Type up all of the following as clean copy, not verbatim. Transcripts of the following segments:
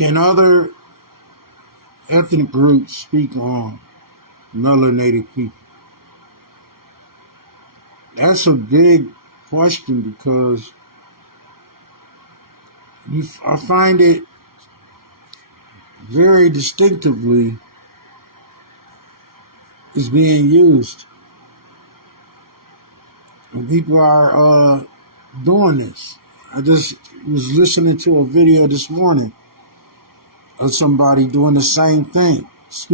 Can other ethnic groups speak on melanated people? That's a big question because I find it very distinctively is being used. And people are doing this. I just was listening to a video this morning of somebody doing the same thing, said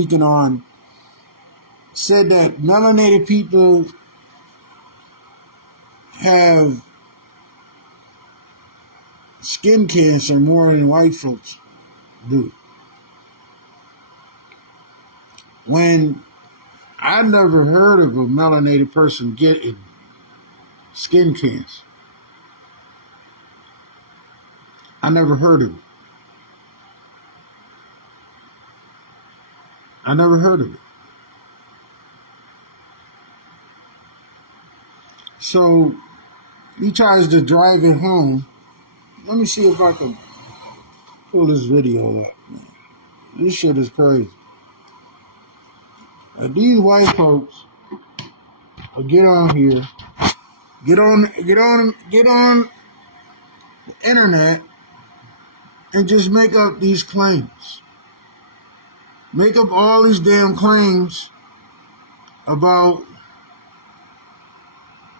that melanated people have skin cancer more than white folks do. When I never heard of a melanated person getting skin cancer. I never heard of it. I never heard of it. So he tries to drive it home. Let me see if I can pull this video up. Man. This shit is crazy. These white folks will get on here, get on the internet and just make up these claims. Make up all these damn claims about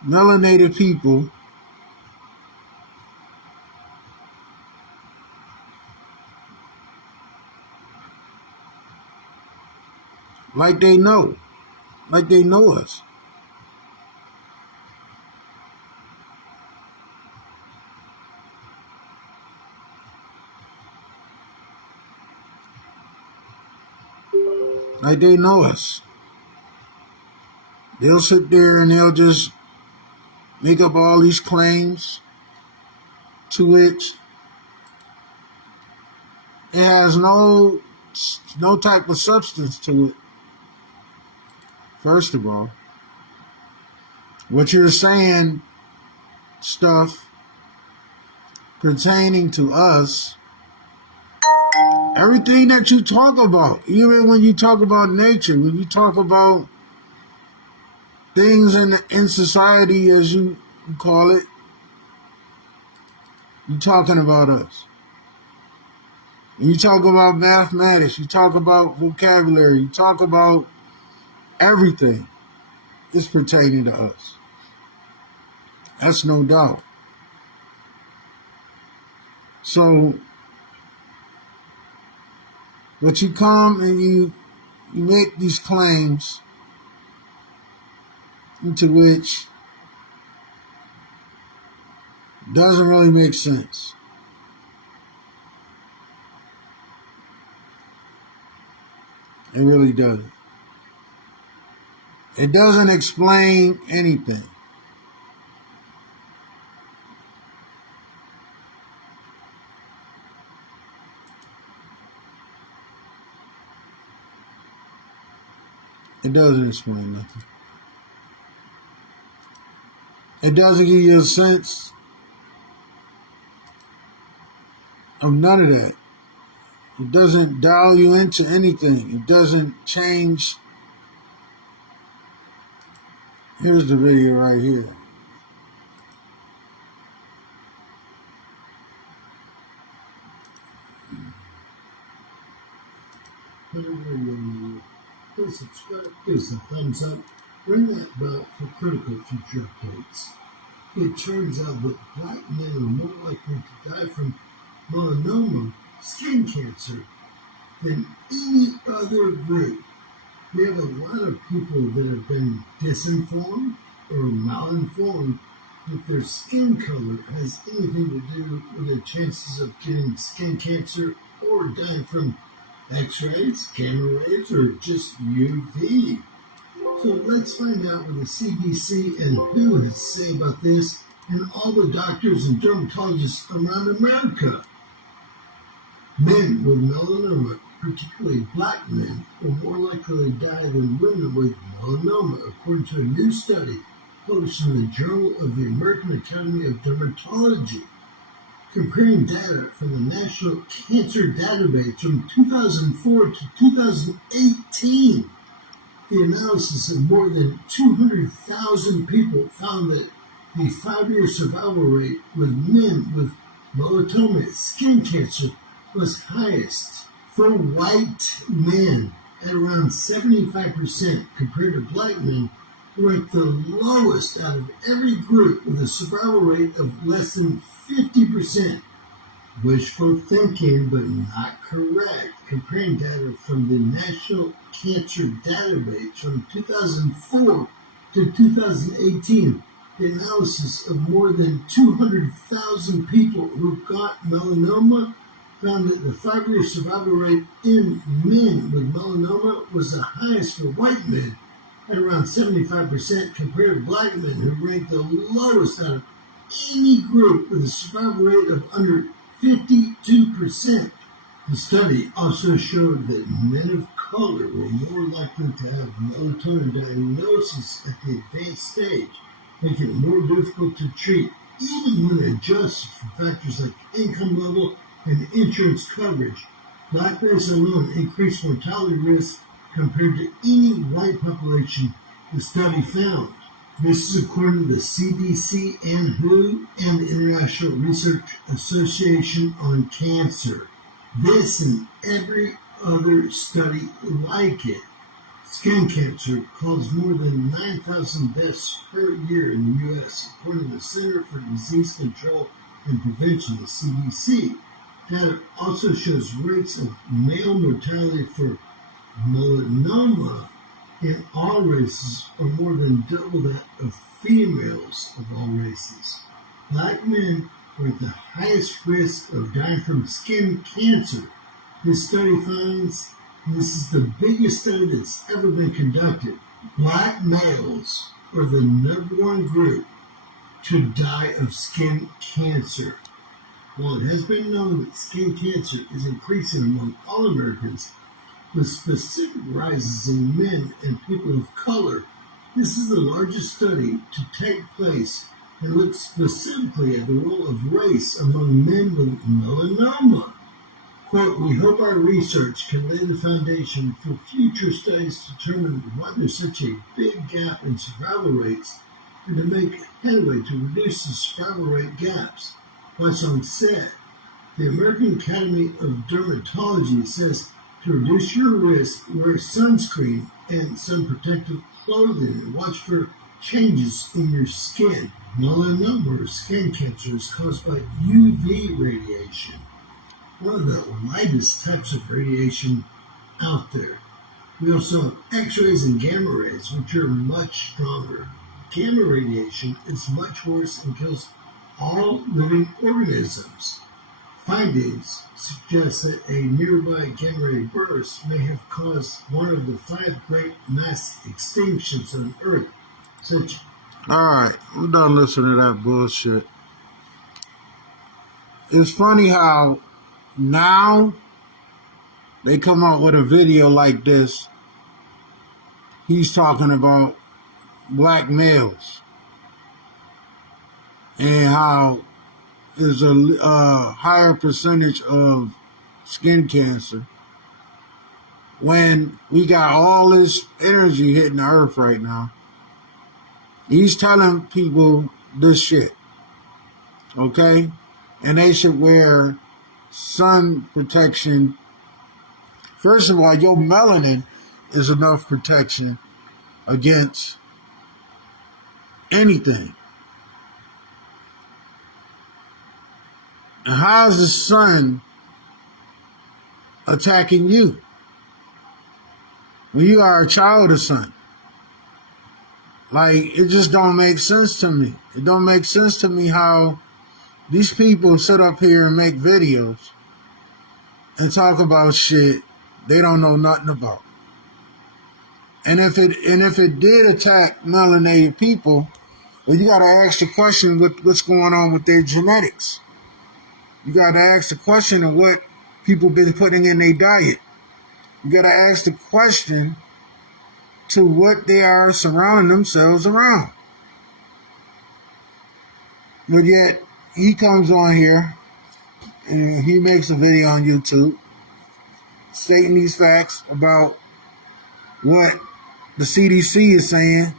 melanated people like they know us. Like they know us. They'll sit there and they'll just make up all these claims to which it has no type of substance to it. First of all, what you're saying, stuff pertaining to us, everything that you talk about, even when you talk about nature, when you talk about things in society, as you call it, you're talking about us. And you talk about mathematics, you talk about vocabulary, you talk about everything is pertaining to us. That's no doubt. So, but you come and you make these claims into which doesn't really make sense. It really doesn't. It doesn't explain anything. It doesn't explain nothing. It doesn't give you a sense of none of that. It doesn't dial you into anything. It doesn't change. Here's the video right here. Please subscribe, give us a thumbs up, ring that bell for critical future updates. It turns out that black men are more likely to die from melanoma, skin cancer, than any other group. We have a lot of people that have been disinformed or malinformed that their skin color has anything to do with their chances of getting skin cancer or dying from X-rays, gamma rays, or just UV. So let's find out what the CDC and WHO has to say about this, and all the doctors and dermatologists around America. Men with melanoma, particularly black men, are more likely to die than women with melanoma, according to a new study published in the Journal of the American Academy of Dermatology. comparing data from the National Cancer Database from 2004 to 2018. The analysis of more than 200,000 people found that the 5-year survival rate with men with melanoma skin cancer was highest for white men at around 75% compared to black men, who ranked the lowest out of every group with a survival rate of less than 50%. Wishful thinking, but not correct. Comparing data from the National Cancer Database from 2004 to 2018, the analysis of more than 200,000 people who got melanoma found that the 5-year survival rate in men with melanoma was the highest for white men at around 75% compared to black men, who ranked the lowest out of any group with a survival rate of under 52%. The study also showed that men of color were more likely to have melatonin diagnosis at the advanced stage, making it more difficult to treat, even when adjusted for factors like income level and insurance coverage. Black race alone increased mortality risk compared to any white population, the study found. This is according to the CDC and WHO and the International Research Association on Cancer. This and every other study like it. Skin cancer caused more than 9,000 deaths per year in the U.S., according to the Center for Disease Control and Prevention, the CDC. Data also shows rates of male mortality for melanoma in all races are more than double that of females of all races. Black men are at the highest risk of dying from skin cancer. This study finds, and this is the biggest study that's ever been conducted, black males are the #1 group to die of skin cancer. While it has been known that skin cancer is increasing among all Americans, with specific rises in men and people of color, this is the largest study to take place and looks specifically at the role of race among men with melanoma. Quote, we hope our research can lay the foundation for future studies to determine why there's such a big gap in survival rates and to make headway to reduce the survival rate gaps. Wesson said, the American Academy of Dermatology says to reduce your risk, wear sunscreen and some protective clothing and watch for changes in your skin. Melanoma or skin cancer is caused by UV radiation, one of the lightest types of radiation out there. We also have X-rays and gamma rays, which are much stronger. Gamma radiation is much worse and kills all living organisms. Findings suggest that a nearby gamma ray burst may have caused one of the 5 great mass extinctions on Earth. Alright, I'm done listening to that bullshit. It's funny how now they come out with a video like this. He's talking about black males and how there's a higher percentage of skin cancer when we got all this energy hitting the earth right now. He's telling people this shit, okay? And they should wear sun protection. First of all, your melanin is enough protection against anything. And how's the sun attacking you when you are a child of sun? Like, it just don't make sense to me. It don't make sense to me how these people sit up here and make videos and talk about shit they don't know nothing about. And if it did attack melanated people, well, you got to ask the question what's going on with their genetics. You got to ask the question of what people been putting in their diet. You got to ask the question to what they are surrounding themselves around. But yet, he comes on here and he makes a video on YouTube stating these facts about what the CDC is saying,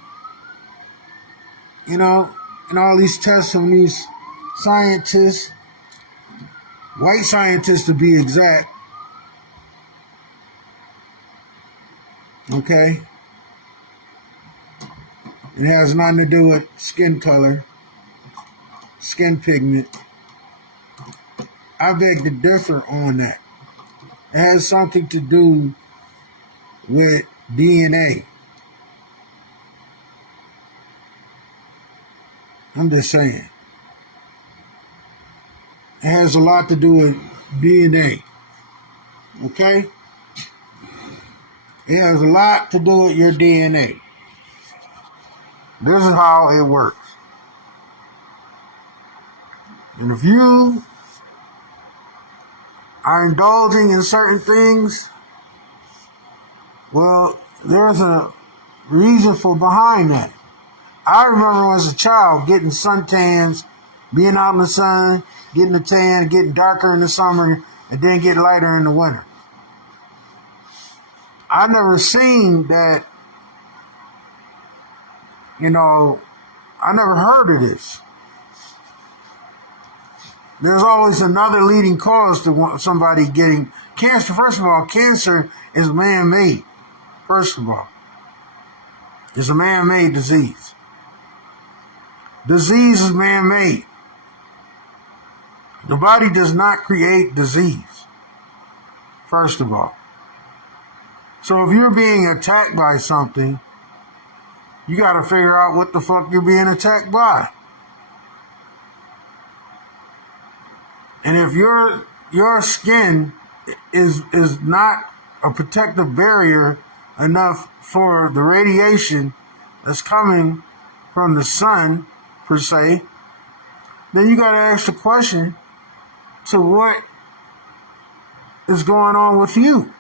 and all these tests from these scientists, white scientists to be exact, okay? It has nothing to do with skin color, skin pigment. I beg to differ on that. It has something to do with DNA. I'm just saying. It has a lot to do with DNA. Okay? It has a lot to do with your DNA. This is how it works. And if you are indulging in certain things, well, there's a reason for behind that. I remember as a child getting suntans, being out in the sun, getting a tan, getting darker in the summer, and then get lighter in the winter. I never seen that, I never heard of this. There's always another leading cause to somebody getting cancer. First of all, cancer is man-made. First of all, it's a man-made disease. Disease is man-made. The body does not create disease, first of all. So if you're being attacked by something, you got to figure out what the fuck you're being attacked by. And if your skin is not a protective barrier enough for the radiation that's coming from the sun, per se, then you got to ask the question, so what is going on with you?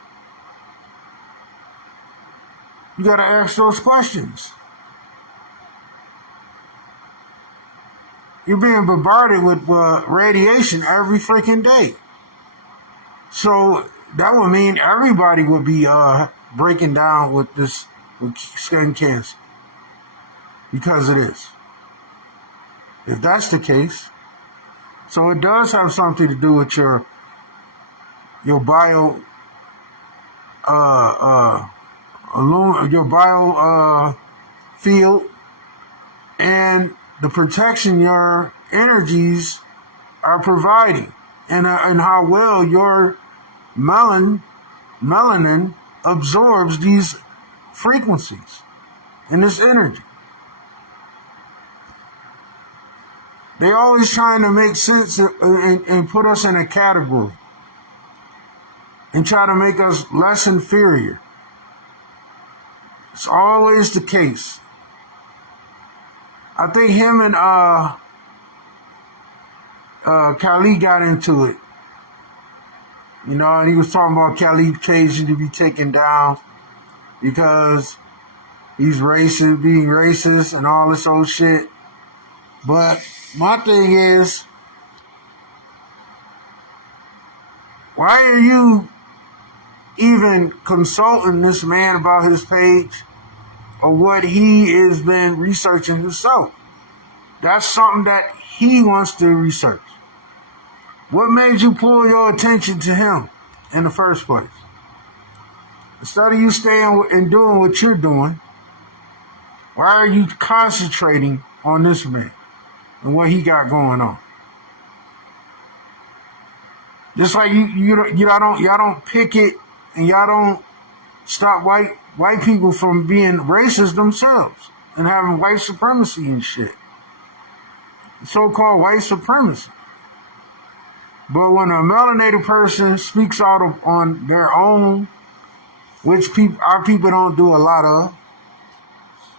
You got to ask those questions. You're being bombarded with radiation every freaking day. So that would mean everybody would be breaking down with skin cancer. Because it is. If that's the case, so it does have something to do with your bio field and the protection your energies are providing, and how well your melanin absorbs these frequencies and this energy. They always trying to make sense and put us in a category and try to make us less inferior. It's always the case. I think him and Khalid got into it. And he was talking about Khalid Cage to be taken down because he's racist, being racist and all this old shit. But my thing is, why are you even consulting this man about his page or what he has been researching himself? That's something that he wants to research. What made you pull your attention to him in the first place? Instead of you staying and doing what you're doing, why are you concentrating on this man and what he got going on? Just like y'all don't picket and y'all don't stop white people from being racist themselves and having white supremacy and shit. So-called white supremacy. But when a melanated person speaks out on their own, which our people don't do a lot of,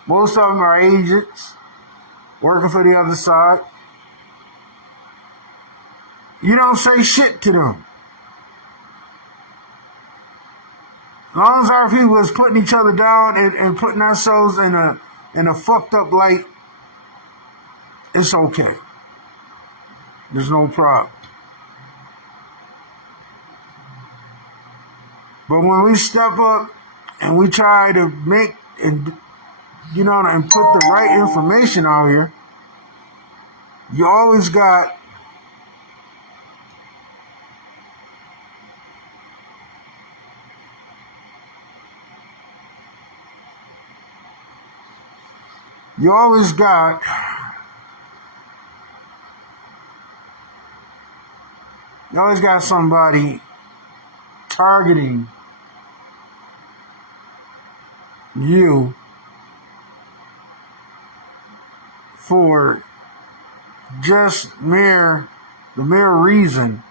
most of them are agents working for the other side, you don't say shit to them. As long as our people is putting each other down and putting ourselves in a fucked up light, it's okay. There's no problem. But when we step up and we try to make and and put the right information out here, you always got you always got somebody targeting you for just the mere reason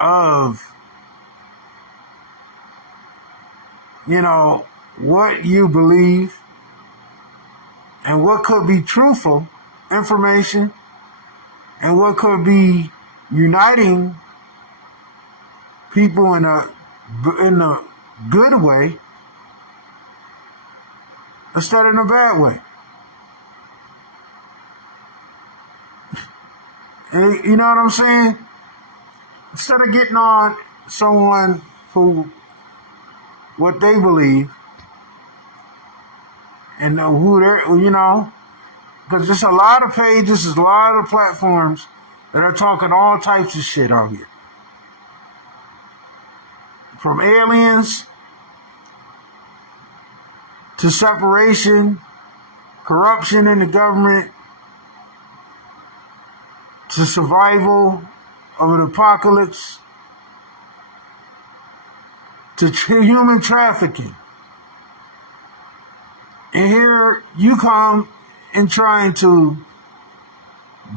of what you believe and what could be truthful information and what could be uniting people in a good way instead of in a bad way. And you know what I'm saying? Instead of getting on someone who what they believe and who they're, because there's a lot of pages, there's a lot of platforms that are talking all types of shit out here. From aliens to separation, corruption in the government, to survival of an apocalypse, to human trafficking. And here you come and trying to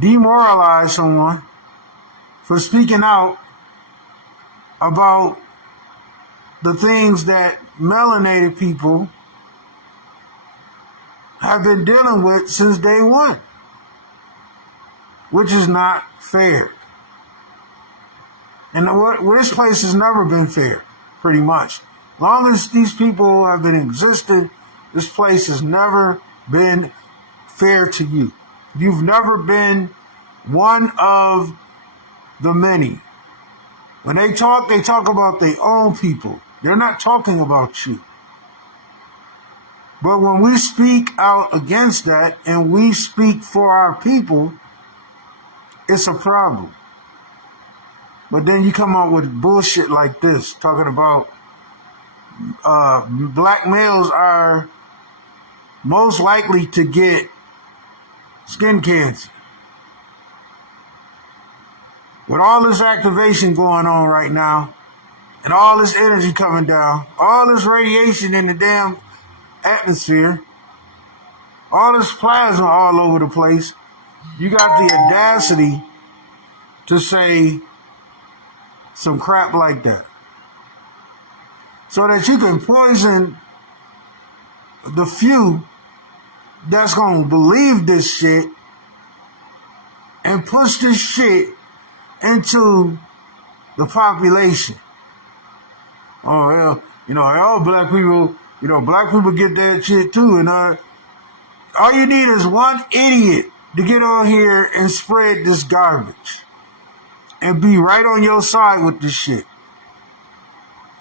demoralize someone for speaking out about the things that melanated people have been dealing with since day one, which is not fair. And this place has never been fair, pretty much. As long as these people have been existing, this place has never been fair to you. You've never been one of the many. When they talk about their own people. They're not talking about you. But when we speak out against that and we speak for our people, it's a problem. But then you come out with bullshit like this, talking about black males are most likely to get skin cancer. With all this activation going on right now, and all this energy coming down, all this radiation in the damn atmosphere, all this plasma all over the place, you got the audacity to say some crap like that. So that you can poison the few that's going to believe this shit and push this shit into the population. Oh, hell, all black people, black people get that shit too. And all you need is one idiot to get on here and spread this garbage and be right on your side with this shit.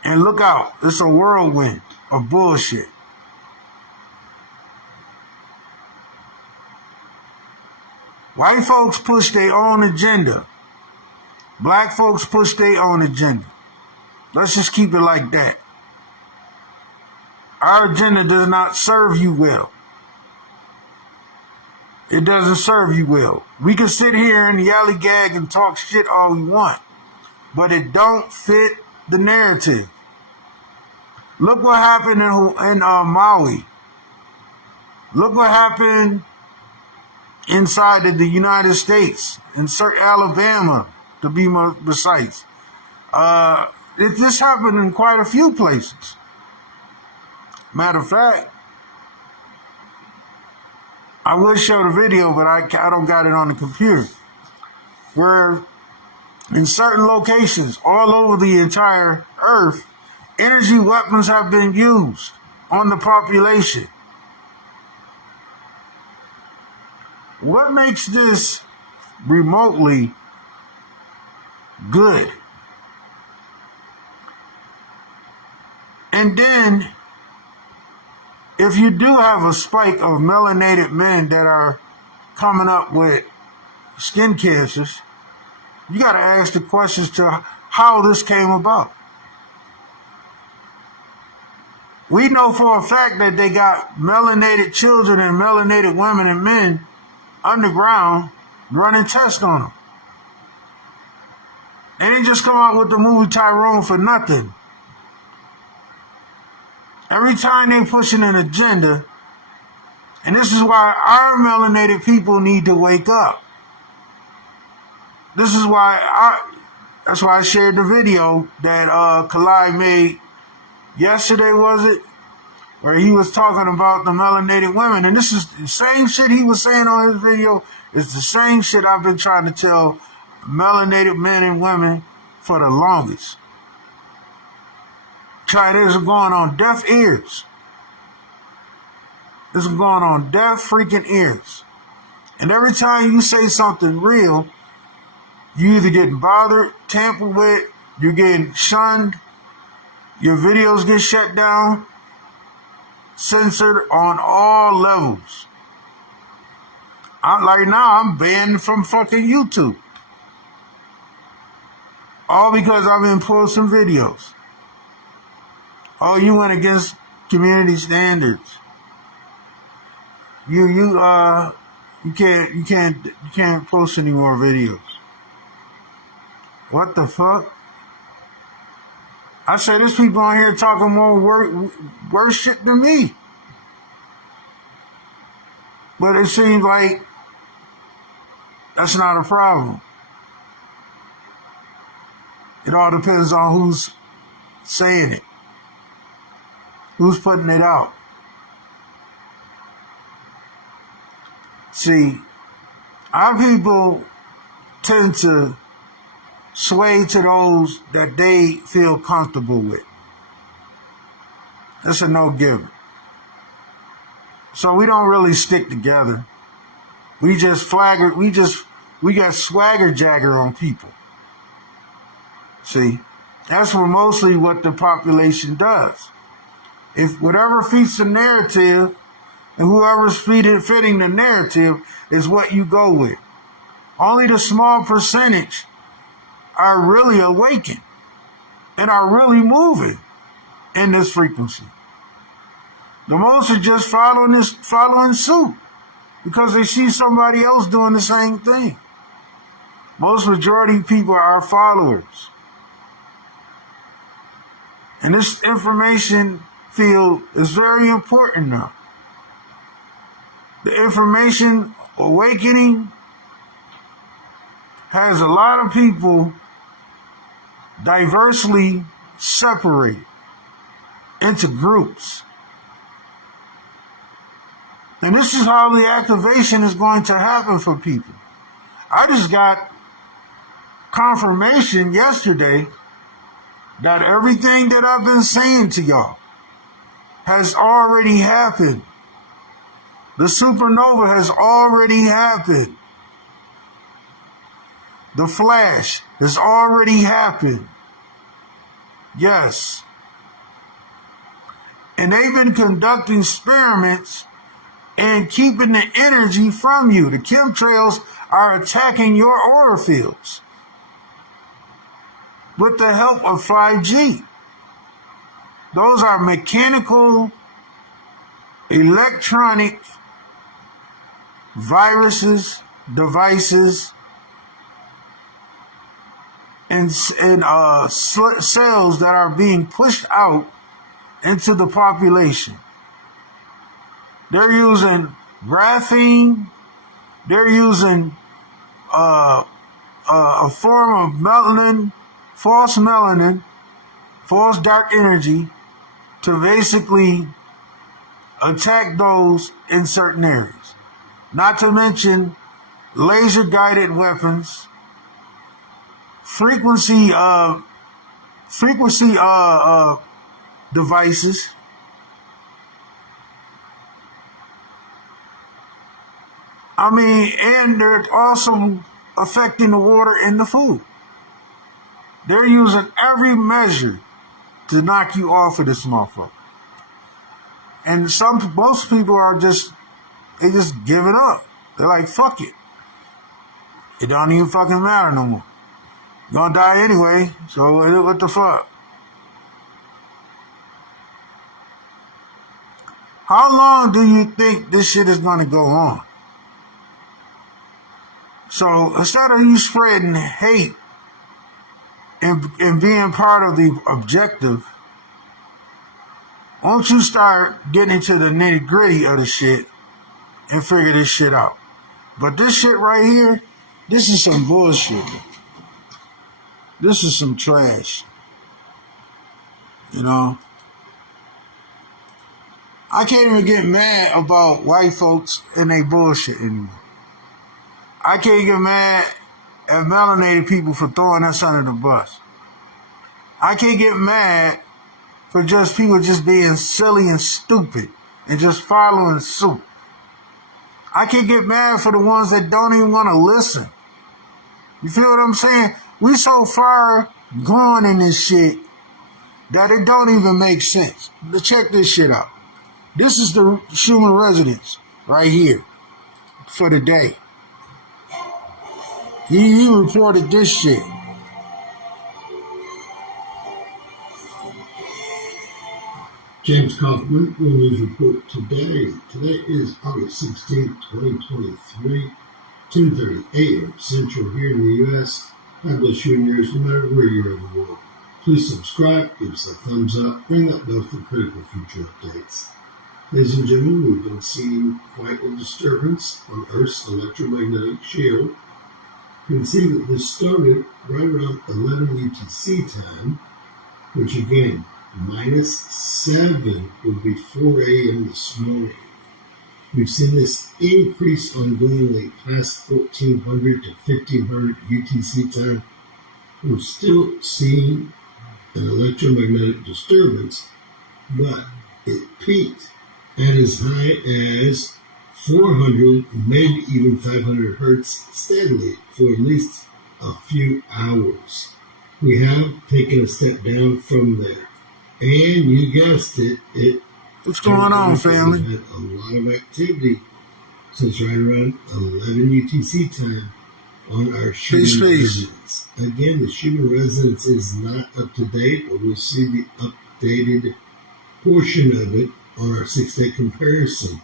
And look out, it's a whirlwind of bullshit. White folks push their own agenda. Black folks push their own agenda. Let's just keep it like that. Our agenda does not serve you well. It doesn't serve you well. We can sit here and yallygag and talk shit all we want, but it don't fit the narrative. Look what happened in Maui. Look what happened inside of the United States, in Alabama, to be more precise. This happened in quite a few places. Matter of fact, I would show the video, but I don't got it on the computer. Where in certain locations all over the entire earth, energy weapons have been used on the population. What makes this remotely good? And then, if you do have a spike of melanated men that are coming up with skin cancers, you got to ask the questions to how this came about. We know for a fact that they got melanated children and melanated women and men underground running tests on them. They didn't just come out with the movie Tyrone for nothing. Every time they pushing an agenda, and this is why our melanated people need to wake up. This is why that's why I shared the video that Kalai made yesterday, was it? Where he was talking about the melanated women. And this is the same shit he was saying on his video. It's the same shit I've been trying to tell melanated men and women for the longest. This is going on deaf ears. This is going on deaf freaking ears. And every time you say something real, you either getting bothered, tampered with, you're getting shunned, your videos get shut down, censored on all levels. Like now, I'm banned from fucking YouTube. All because I've been posting videos. Oh, you went against community standards. You can't post any more videos. What the fuck? I said, there's people on here talking more worse shit than me. But it seems like that's not a problem. It all depends on who's saying it. Who's putting it out? See, our people tend to sway to those that they feel comfortable with. It's a no-giver. So we don't really stick together. We got swagger jagger on people. See, that's mostly what the population does. If whatever fits the narrative and whoever's fitting the narrative is what you go with. Only the small percentage are really awakened and are really moving in this frequency. The most are just following suit because they see somebody else doing the same thing. Most majority of people are followers. And this information field is very important now. The information awakening has a lot of people diversely separated into groups. And this is how the activation is going to happen for people. I just got confirmation yesterday that everything that I've been saying to y'all has already happened. The supernova has already happened. The flash has already happened. Yes. And they've been conducting experiments and keeping the energy from you. The chemtrails are attacking your aura fields with the help of 5G. Those are mechanical, electronic viruses, devices, and cells that are being pushed out into the population. They're using graphene. They're using a form of melanin, false dark energy, to basically attack those in certain areas. Not to mention laser-guided weapons, frequency devices. I mean, and they're also affecting the water and the food. They're using every measure to knock you off of this motherfucker. And most people are just give it up. They're like, fuck it. It don't even fucking matter no more. You're gonna die anyway, so what the fuck? How long do you think this shit is gonna go on? So instead of you spreading hate and being part of the objective, won't you start getting into the nitty gritty of the shit and figure this shit out? But this shit right here, this is some bullshit. This is some trash. You know? I can't even get mad about white folks and they bullshit anymore. I can't get mad at melanated people for throwing us under the bus. I can't get mad for just people just being silly and stupid and just following suit. I can't get mad for the ones that don't even want to listen. You feel what I'm saying? We so far gone in this shit that it don't even make sense. But check this shit out. This is the human residence right here for the day. He reported this shit. James Kaufman, World News Report today. Today is August 16th, 2023, 10:30 a.m. Central here in the U.S. God bless you and yours no matter where you're in the world. Please subscribe, give us a thumbs up, ring that bell for critical future updates. Ladies and gentlemen, we've been seeing quite a disturbance on Earth's electromagnetic shield. You can see that this started right around 11 UTC time, which again, -7 would be 4 a.m. this morning. We've seen this increase ongoingly past 1400 to 1500 UTC time. We're still seeing an electromagnetic disturbance, but it peaked at as high as 400, maybe even 500 hertz steadily for at least a few hours. We have taken a step down from there. And you guessed it. What's going on, family? We've had a lot of activity since right around 11 UTC time on our Schumann resonance. Again, the Schumann resonance is not up to date, but we'll see the updated portion of it on our 6-day comparison.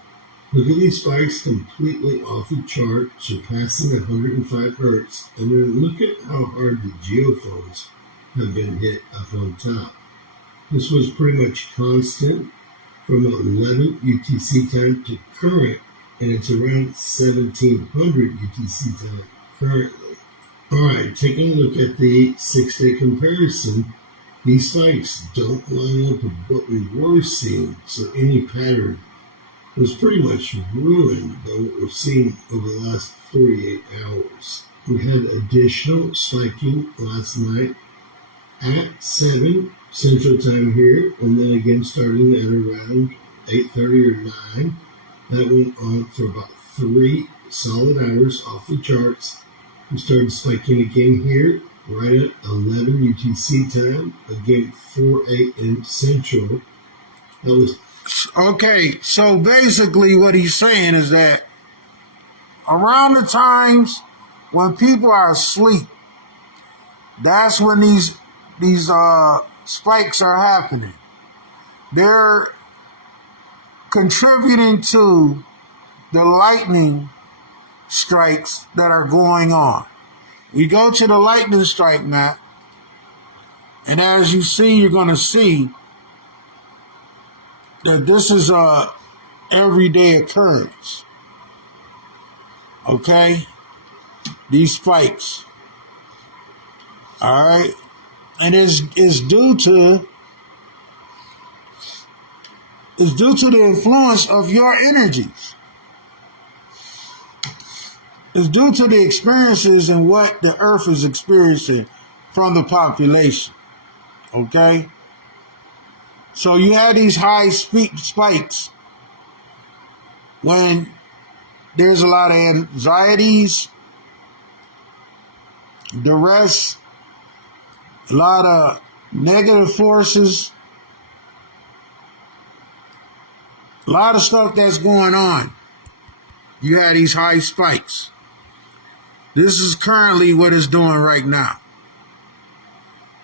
Look at these spikes completely off the chart, surpassing 105 hertz, and then look at how hard the geophones have been hit up on top. This was pretty much constant from 11 UTC time to current, and it's around 1700 UTC time currently. Alright, taking a look at the 6-day comparison, these spikes don't line up with what we were seeing, so any pattern was pretty much ruined by what we're seeing over the last 48 hours. We had additional spiking last night at 7 Central Time here, and then again starting at around 8:30 or 9. That went on for about 3 solid hours off the charts. We started spiking again here, right at 11 UTC time, again 4 a.m. Central. That was okay. So basically, what he's saying is that around the times when people are asleep, that's when these spikes are happening. They're contributing to the lightning strikes that are going on. We go to the lightning strike map, and as you see, you're going to see that this is a everyday occurrence. Okay? These spikes. All right? And it's due to the influence of your energies. It's due to the experiences and what the earth is experiencing from the population. Okay? So you have these high spikes when there's a lot of anxieties, duress, a lot of negative forces, a lot of stuff that's going on. You had these high spikes. This is currently what it's doing right now.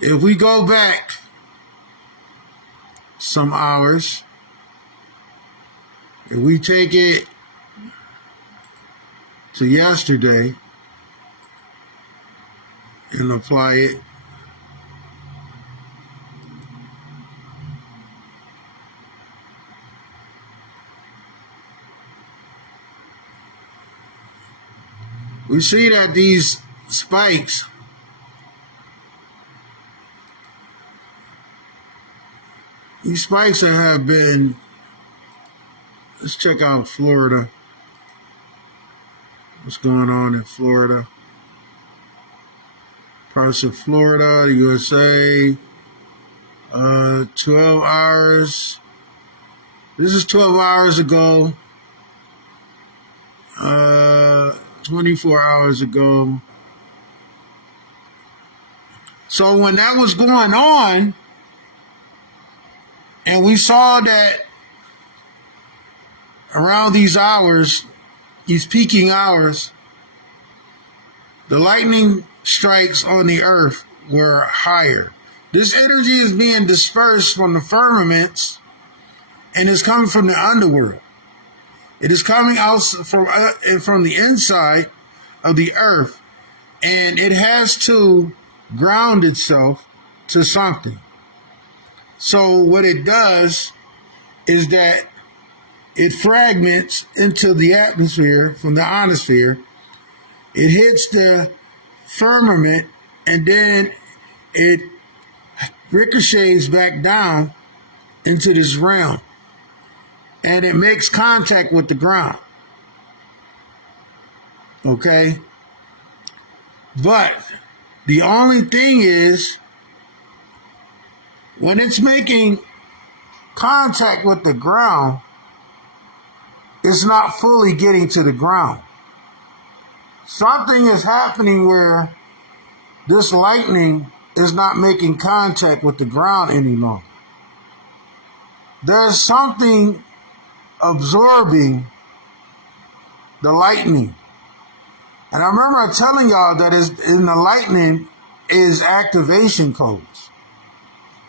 If we go back some hours, if we take it to yesterday and apply it, we see that these spikes that have been, let's check out Florida. What's going on in Florida? Parts of Florida, the USA, 12 hours. This is 12 hours ago. 24 hours ago. So when that was going on, and we saw that around these hours, these peaking hours, the lightning strikes on the earth were higher. This energy is being dispersed from the firmaments and is coming from the underworld. It is coming out from the inside of the earth, and it has to ground itself to something. So what it does is that it fragments into the atmosphere from the ionosphere. It hits the firmament, and then it ricochets back down into this realm, and it makes contact with the ground. Okay? But the only thing is, when it's making contact with the ground, it's not fully getting to the ground. Something is happening where this lightning is not making contact with the ground any longer. There's something absorbing the lightning. And I remember telling y'all that in the lightning is activation codes.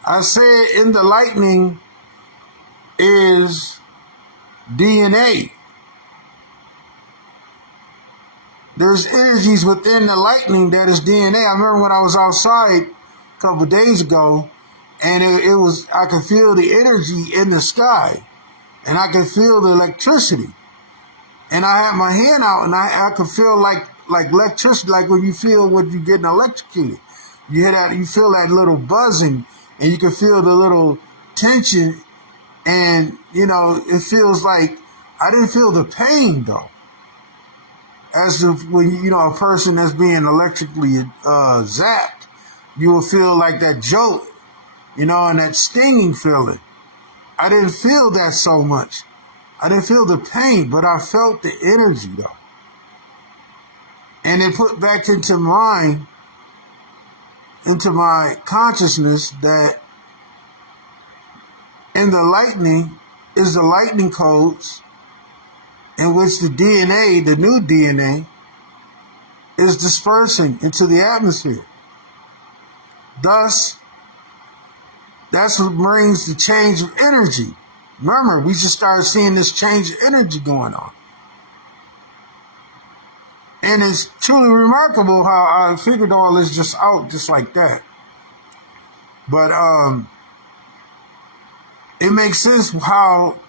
I said in the lightning is DNA. There's energies within the lightning that is DNA. I remember when I was outside a couple of days ago, and I could feel the energy in the sky, and I could feel the electricity. And I had my hand out, and I could feel like electricity, like when you're getting electrocuted. You hear that, you feel that little buzzing, and you can feel the little tension, and it feels like, I didn't feel the pain though. As if when a person that's being electrically zapped, you will feel like that jolt, and that stinging feeling. I didn't feel that so much. I didn't feel the pain, but I felt the energy though. And it put back into my consciousness that in the lightning is the lightning codes in which the DNA, the new DNA, is dispersing into the atmosphere. Thus, that's what brings the change of energy. Remember, we just started seeing this change of energy going on. And it's truly remarkable how I figured all this just out just like that. But it makes sense how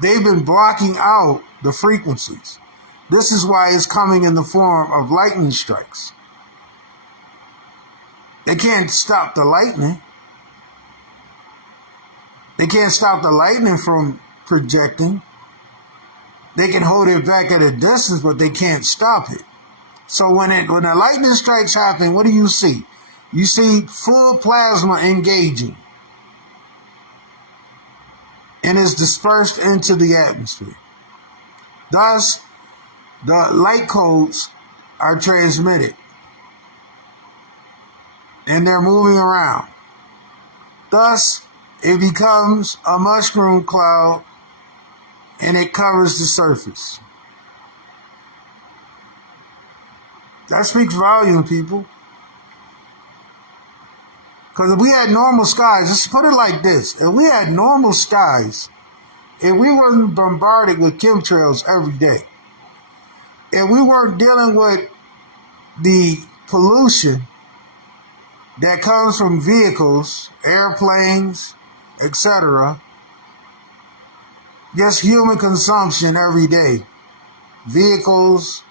they've been blocking out the frequencies. This is why it's coming in the form of lightning strikes. They can't stop the lightning. They can't stop the lightning from projecting. They can hold it back at a distance, but they can't stop it. So when the lightning strikes happen, what do you see? You see full plasma engaging. And is dispersed into the atmosphere. Thus, the light codes are transmitted. And they're moving around. Thus, it becomes a mushroom cloud and it covers the surface. That speaks volume, people. Because if we had normal skies, let's put it like this. If we had normal skies, if we weren't bombarded with chemtrails every day, if we weren't dealing with the pollution that comes from vehicles, airplanes, etc., just human consumption every day, vehicles,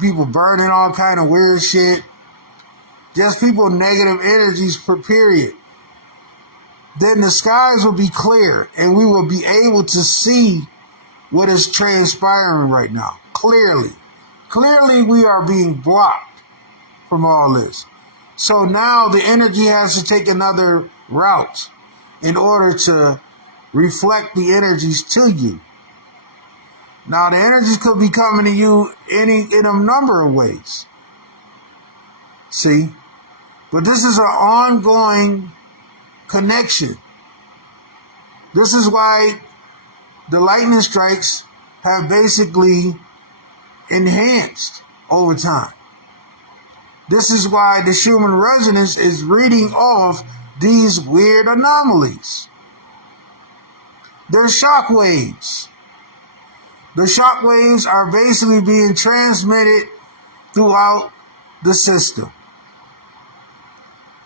people burning all kind of weird shit, just people negative energies per period, then the skies will be clear and we will be able to see what is transpiring right now. Clearly we are being blocked from all this. So now the energy has to take another route in order to reflect the energies to you. Now the energies could be coming to you in a number of ways. See? But this is an ongoing connection. This is why the lightning strikes have basically enhanced over time. This is why the Schumann resonance is reading off these weird anomalies. They're shock waves. The shock waves are basically being transmitted throughout the system.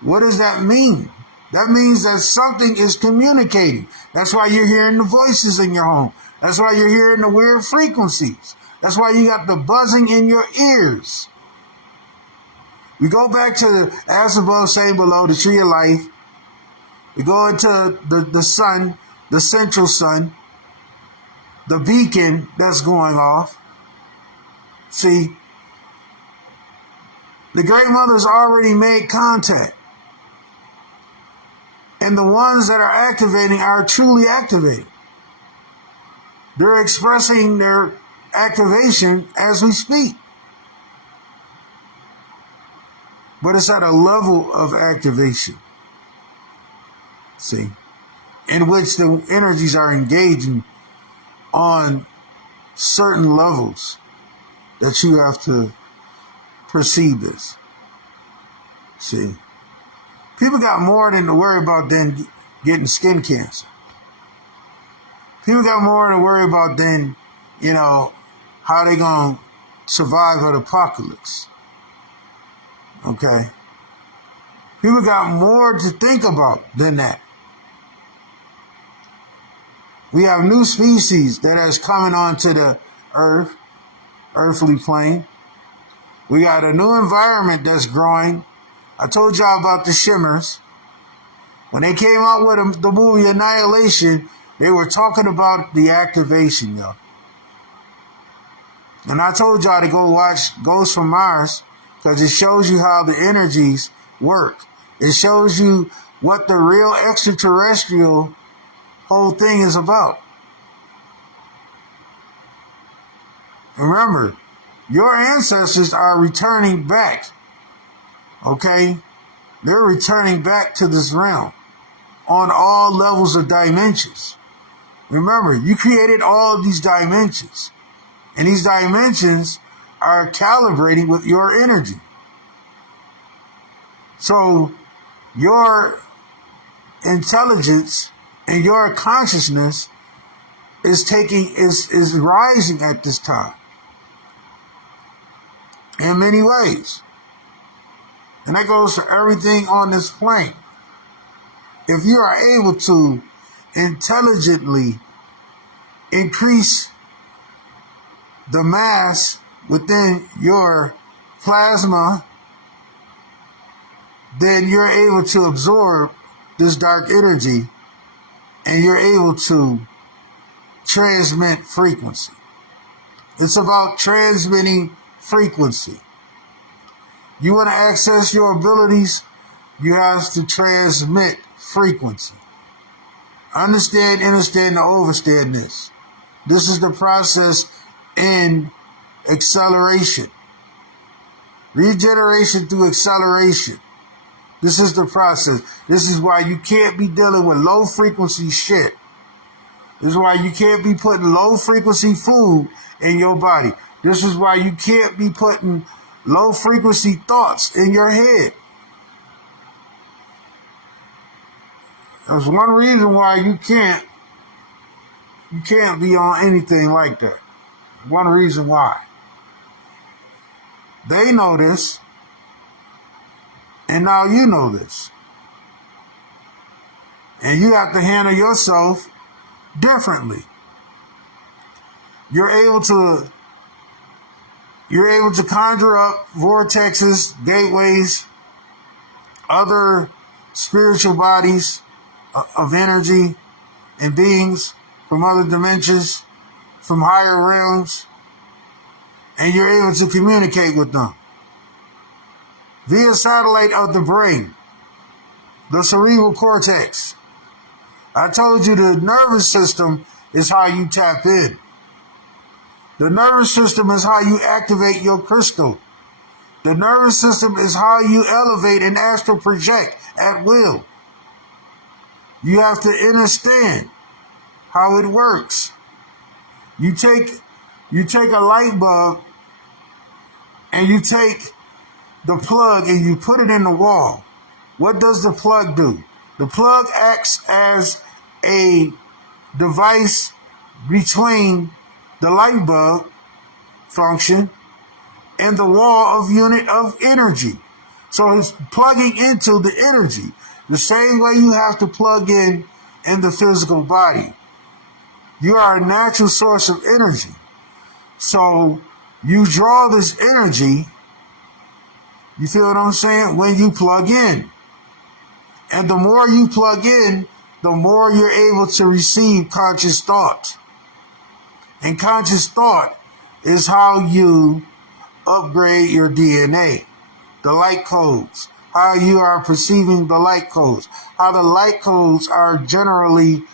What does that mean? That means that something is communicating. That's why you're hearing the voices in your home. That's why you're hearing the weird frequencies. That's why you got the buzzing in your ears. We go back to as above, same below, the tree of life. We go into the sun, the central sun, the beacon that's going off. See, the Great Mother's already made contact. And the ones that are activating are truly activating. They're expressing their activation as we speak. But it's at a level of activation, see, in which the energies are engaging on certain levels that you have to perceive this. See, people got more than to worry about than getting skin cancer. People got more to worry about than, how they going to survive an apocalypse. Okay? People got more to think about than that. We have new species that is coming onto the earthly plane. We got a new environment that's growing. I told y'all about the shimmers. When they came out with the movie Annihilation, they were talking about the activation, y'all. And I told y'all to go watch Ghosts from Mars because it shows you how the energies work. It shows you what the real extraterrestrial whole thing is about. Remember, your ancestors are returning back. Okay? They're returning back to this realm on all levels of dimensions. Remember, you created all of these dimensions. And these dimensions are calibrating with your energy. So your intelligence and your consciousness is rising at this time in many ways. And that goes for everything on this plane. If you are able to intelligently increase the mass within your plasma, then you're able to absorb this dark energy and you're able to transmit frequency. It's about transmitting frequency. You want to access your abilities, you have to transmit frequency. Understand, and overstand this. This is the process in acceleration. Regeneration through acceleration. This is the process. This is why you can't be dealing with low frequency shit. This is why you can't be putting low frequency food in your body. This is why you can't be putting low frequency thoughts in your head. There's one reason why you can't be on anything like that. One reason why. They know this, and now you know this. And you have to handle yourself differently. You're able to conjure up vortexes, gateways, other spiritual bodies of energy and beings from other dimensions, from higher realms, and you're able to communicate with them via satellite of the brain, the cerebral cortex. I told you the nervous system is how you tap in. The nervous system is how you activate your crystal. The nervous system is how you elevate and astral project at will. You have to understand how it works. You take a light bulb and you take the plug and you put it in the wall. What does the plug do? The plug acts as a device between the light bulb function and the wall of unit of energy. So it's plugging into the energy. The same way you have to plug in the physical body. You are a natural source of energy. So you draw this energy, you feel what I'm saying, when you plug in. And the more you plug in, the more you're able to receive conscious thought. And conscious thought is how you upgrade your DNA, the light codes, how you are perceiving the light codes, how the light codes are generally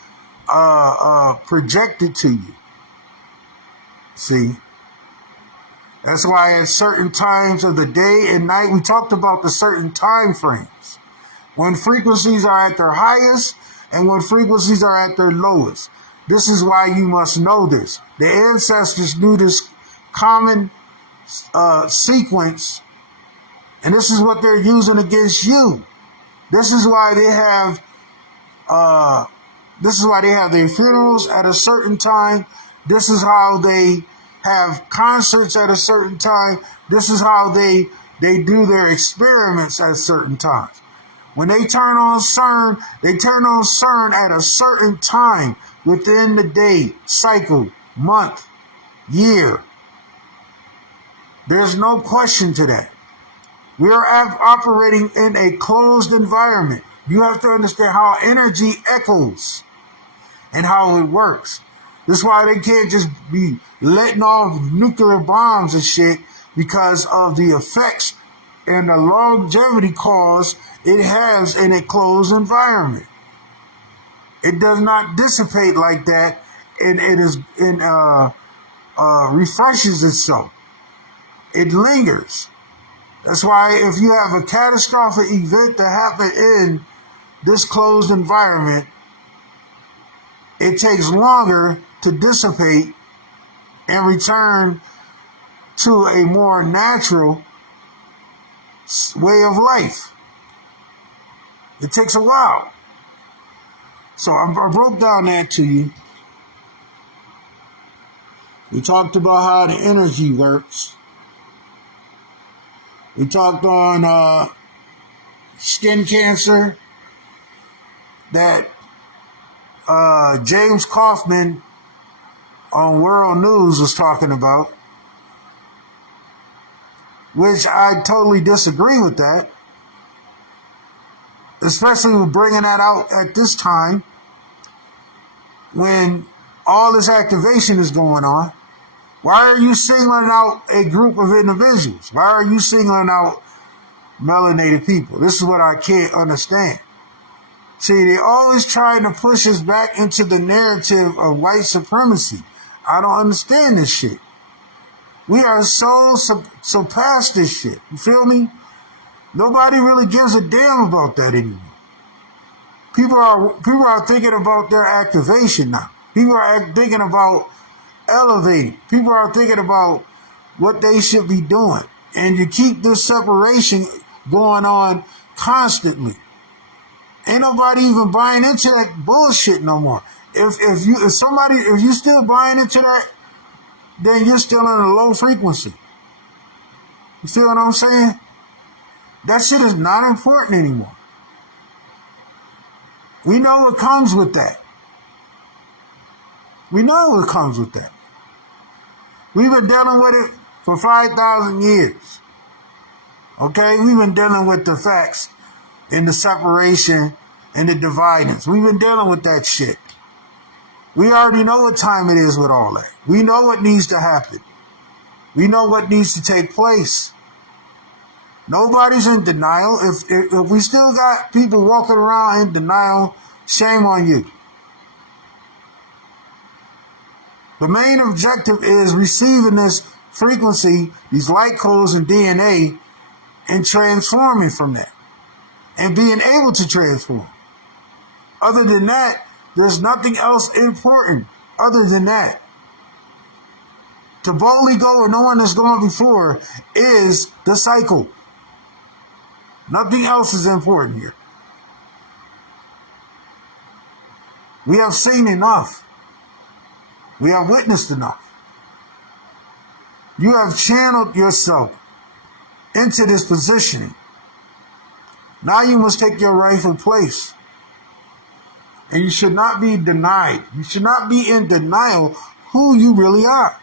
projected to you. See? That's why at certain times of the day and night, we talked about the certain time frames. When frequencies are at their highest and when frequencies are at their lowest. This is why you must know this. The ancestors knew this common sequence, and this is what they're using against you. This is why they have their funerals at a certain time. This is how they have concerts at a certain time. This is how they do their experiments at certain times. When they turn on CERN, they turn on CERN at a certain time within the day, cycle, month, year. There's no question to that. We are operating in a closed environment. You have to understand how energy echoes and how it works. That's why they can't just be letting off nuclear bombs and shit, because of the effects and the longevity cause it has in a closed environment. It does not dissipate like that, and refreshes itself. It lingers. That's why if you have a catastrophic event that happened in this closed environment, it takes longer to dissipate and return to a more natural way of life. It takes a while. So I broke down that to you. We talked about how the energy works. We talked on skin cancer that James Kaufman on World News was talking about, which I totally disagree with that, especially with bringing that out at this time when all this activation is going on. Why are you singling out a group of individuals? Why are you singling out melanated people? This is what I can't understand. See, they always trying to push us back into the narrative of white supremacy. I don't understand this shit. We are so past this shit. You feel me? Nobody really gives a damn about that anymore. People are thinking about their activation now. People are thinking about elevating. People are thinking about what they should be doing. And you keep this separation going on constantly. Ain't nobody even buying into that bullshit no more. If you still buying into that, then you're still in a low frequency. You see what I'm saying? That shit is not important anymore. We know what comes with that. We know what comes with that. We've been dealing with it for 5,000 years. Okay? We've been dealing with the facts and the separation and the dividance. We've been dealing with that shit. We already know what time it is with all that. We know what needs to happen. We know what needs to take place. Nobody's in denial. If we still got people walking around in denial, shame on you. The main objective is receiving this frequency, these light codes and DNA, and transforming from that. And being able to transform. Other than that, there's nothing else important other than that. To boldly go where no one has gone before is the cycle. Nothing else is important here. We have seen enough. We have witnessed enough. You have channeled yourself into this positioning. Now you must take your rightful place. And you should not be denied. You should not be in denial who you really are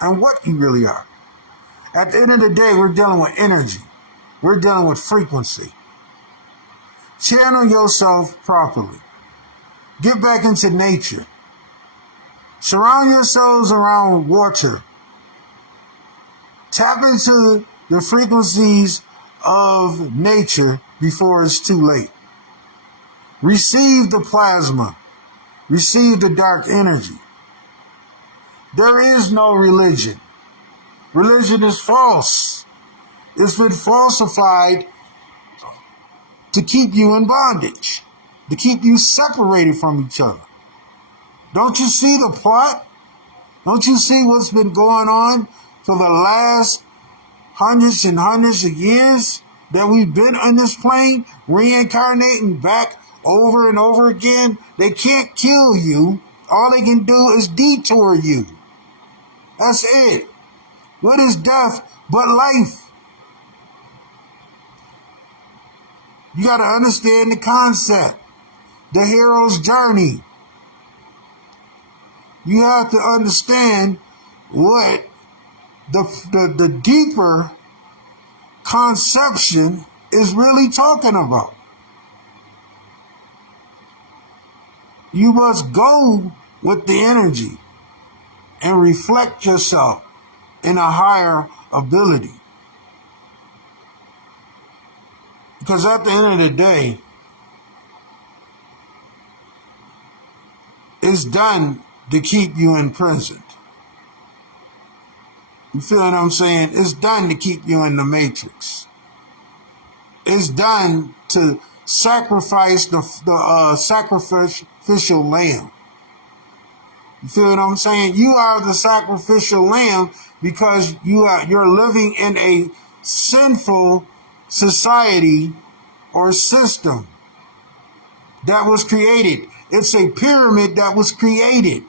and what you really are. At the end of the day, we're dealing with energy. We're dealing with frequency. Channel yourself properly. Get back into nature. Surround yourselves around water. Tap into the frequencies of nature before it's too late. Receive the plasma. Receive the dark energy. There is no religion. Religion is false. It's been falsified to keep you in bondage, to keep you separated from each other. Don't you see the plot? Don't you see what's been going on for the last hundreds and hundreds of years that we've been on this plane, reincarnating back over and over again? They can't kill you. All they can do is detour you. That's it. What is death but life? You got to understand the concept, the hero's journey. You have to understand what the deeper conception is really talking about. You must go with the energy and reflect yourself in a higher ability. Because at the end of the day, it's done to keep you imprisoned. You feel what I'm saying? It's done to keep you in the matrix. It's done to sacrifice the sacrificial lamb. You feel what I'm saying? You are the sacrificial lamb because you're living in a sinful society or system that was created. It's a pyramid that was created.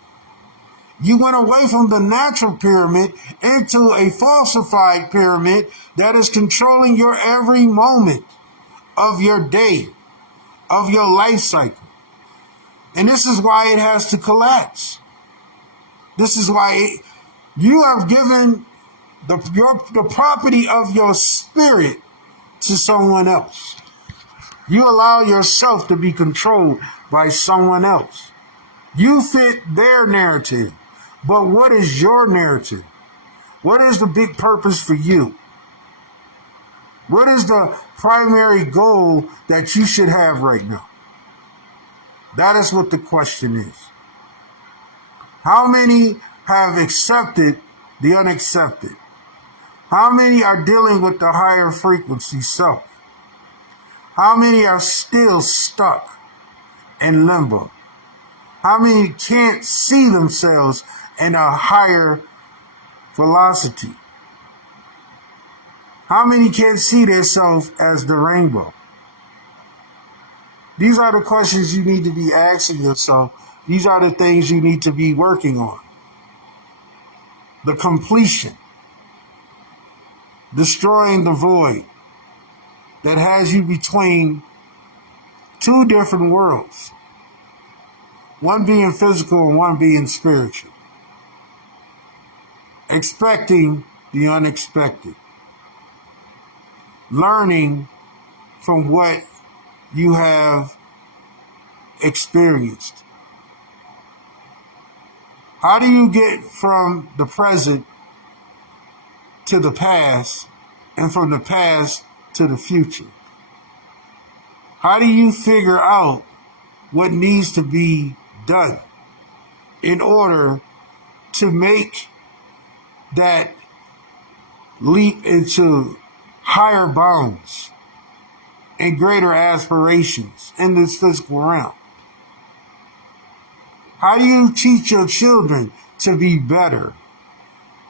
You went away from the natural pyramid into a falsified pyramid that is controlling your every moment of your day, of your life cycle. And this is why it has to collapse. This is why you have given the property of your spirit to someone else. You allow yourself to be controlled by someone else. You fit their narrative. But what is your narrative? What is the big purpose for you? What is the primary goal that you should have right now? That is what the question is. How many have accepted the unaccepted? How many are dealing with the higher frequency self? How many are still stuck in limbo? How many can't see themselves in a higher velocity? How many can't see themselves as the rainbow? These are the questions you need to be asking yourself. These are the things you need to be working on. The completion. Destroying the void that has you between two different worlds. One being physical and one being spiritual. Expecting the unexpected. Learning from what you have experienced. How do you get from the present to the past and from the past to the future? How do you figure out what needs to be done in order to make that leap into higher bounds and greater aspirations in this physical realm? How do you teach your children to be better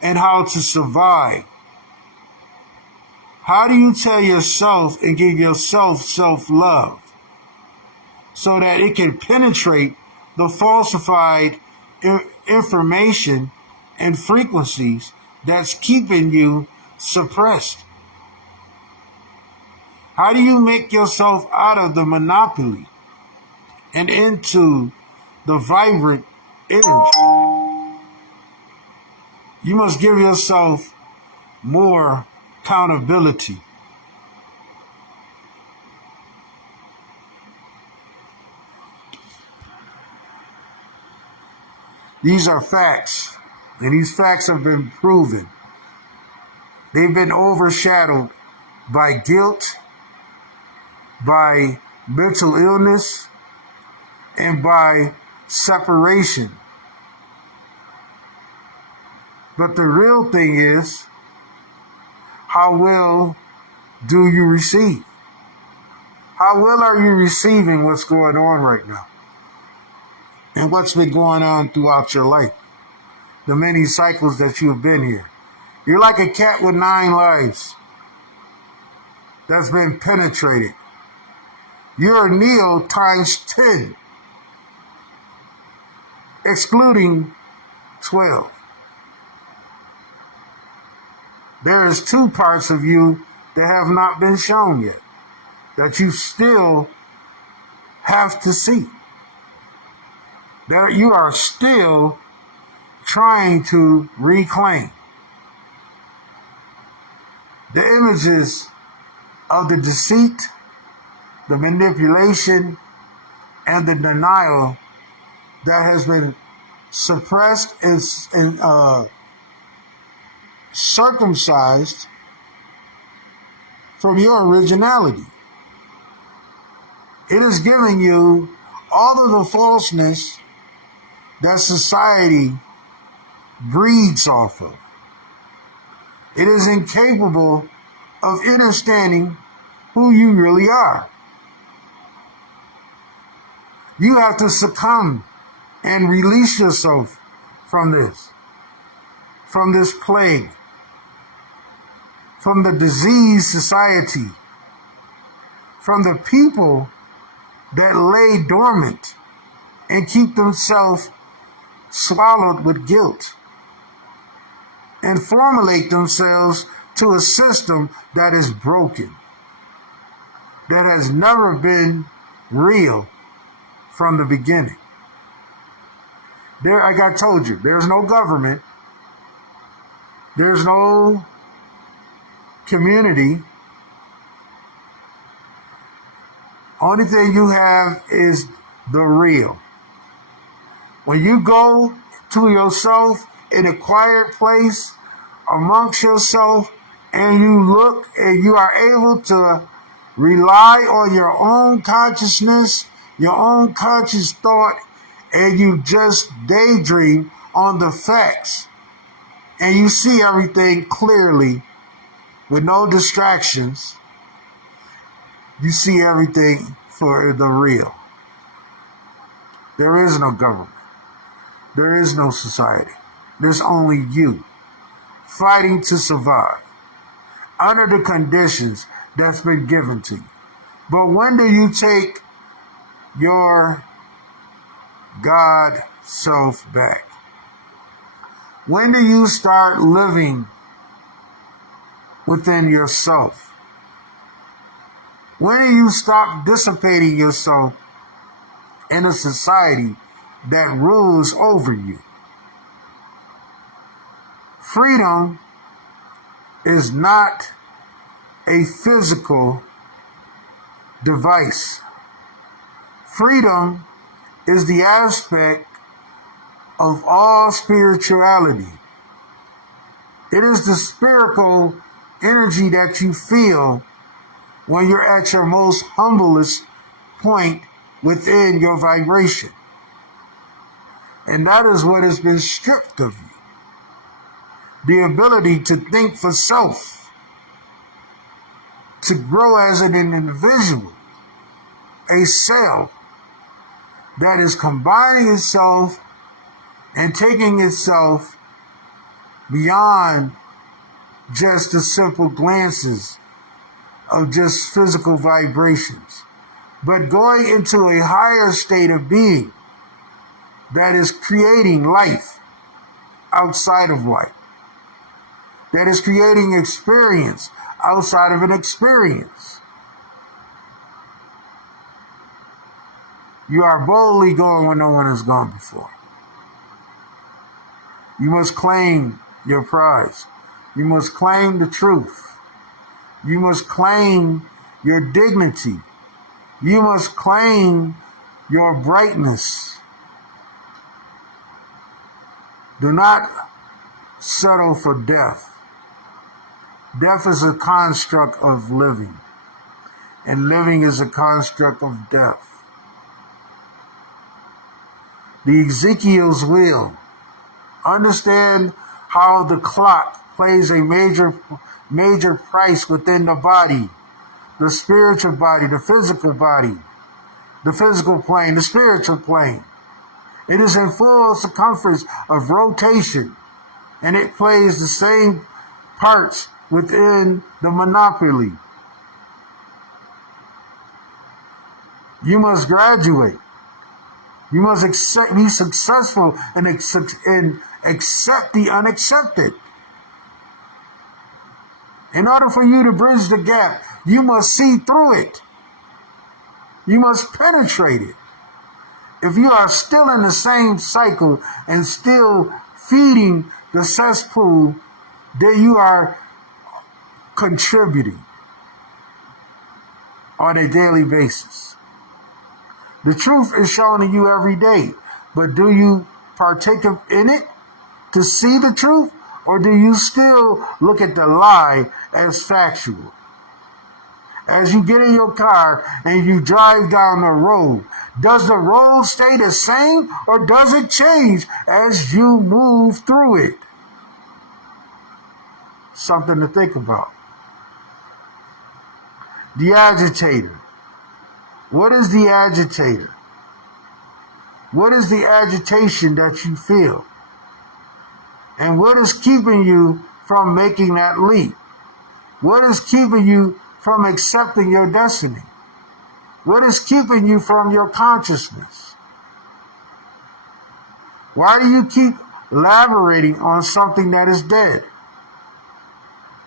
and how to survive? How do you tell yourself and give yourself self-love so that it can penetrate the falsified information and frequencies that's keeping you suppressed? How do you make yourself out of the monopoly and into the vibrant energy? You must give yourself more accountability. These are facts, and these facts have been proven. They've been overshadowed by guilt, by mental illness, and by separation. But the real thing is, how well do you receive? How well are you receiving what's going on right now? And what's been going on throughout your life? The many cycles that you have been here. You're like a cat with 9 lives that's been penetrated. You're a Neo times 10, excluding 12. There is 2 parts of you that have not been shown yet, that you still have to see. That you are still trying to reclaim. The images of the deceit, the manipulation, and the denial that has been suppressed and circumcised from your originality. It is giving you all of the falseness that society breeds off of. It is incapable of understanding who you really are. You have to succumb and release yourself from this plague, from the diseased society, from the people that lay dormant and keep themselves swallowed with guilt and formulate themselves to a system that is broken, that has never been real from the beginning. There, like I told you, there's no government, there's no community. Only thing you have is the real. When you go to yourself in a quiet place amongst yourself and you look and you are able to rely on your own consciousness, your own conscious thought, and you just daydream on the facts and you see everything clearly with no distractions, You see everything for the real. There is no government. There is no society. There's only you fighting to survive under the conditions that's been given to you. But when do you take your God self back? When do you start living within yourself? When do you stop dissipating yourself in a society that rules over you? Freedom is not a physical device. Freedom is the aspect of all spirituality. It is the spiritual energy that you feel when you're at your most humblest point within your vibration. And that is what has been stripped of you. The ability to think for self, to grow as an individual, a cell that is combining itself and taking itself beyond just the simple glances of just physical vibrations, but going into a higher state of being that is creating life outside of life, that is creating experience outside of an experience. You are boldly going where no one has gone before. You must claim your prize. You must claim the truth. You must claim your dignity. You must claim your brightness. Do not settle for death. Death is a construct of living, and living is a construct of death. The Ezekiel's wheel. Understand how the clock plays a major price within the body, the spiritual body, the physical plane, the spiritual plane. It is in full circumference of rotation, and it plays the same parts within the monopoly. You must graduate. You must be successful and accept the unaccepted. In order for you to bridge the gap, you must see through it. You must penetrate it. If you are still in the same cycle and still feeding the cesspool, then you are contributing on a daily basis. The truth is shown to you every day, but do you partake in it to see the truth, or do you still look at the lie as factual? As you get in your car and you drive down the road, does the road stay the same, or does it change as you move through it? Something to think about. The agitator. What is the agitator? What is the agitation that you feel? And what is keeping you from making that leap? What is keeping you from accepting your destiny? What is keeping you from your consciousness? Why do you keep elaborating on something that is dead?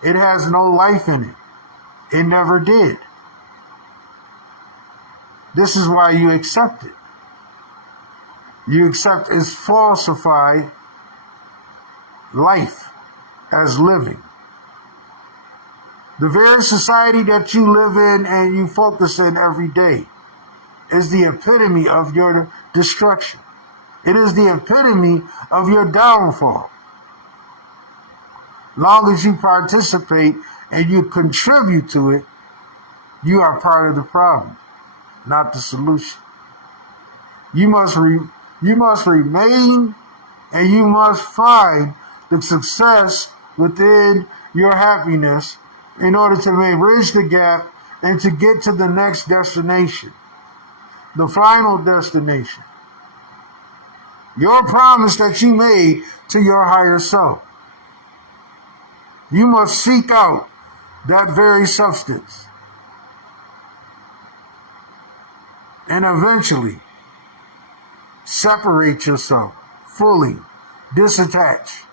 It has no life in it. It never did. This is why you accept it. You accept its falsified life as living. The very society that you live in and you focus in every day is the epitome of your destruction. It is the epitome of your downfall. Long as you participate and you contribute to it, you are part of the problem, not the solution. You must remain, and you must find the success within your happiness in order to bridge the gap and to get to the next destination, the final destination. Your promise that you made to your higher self. You must seek out that very substance. And eventually separate yourself fully, disattach.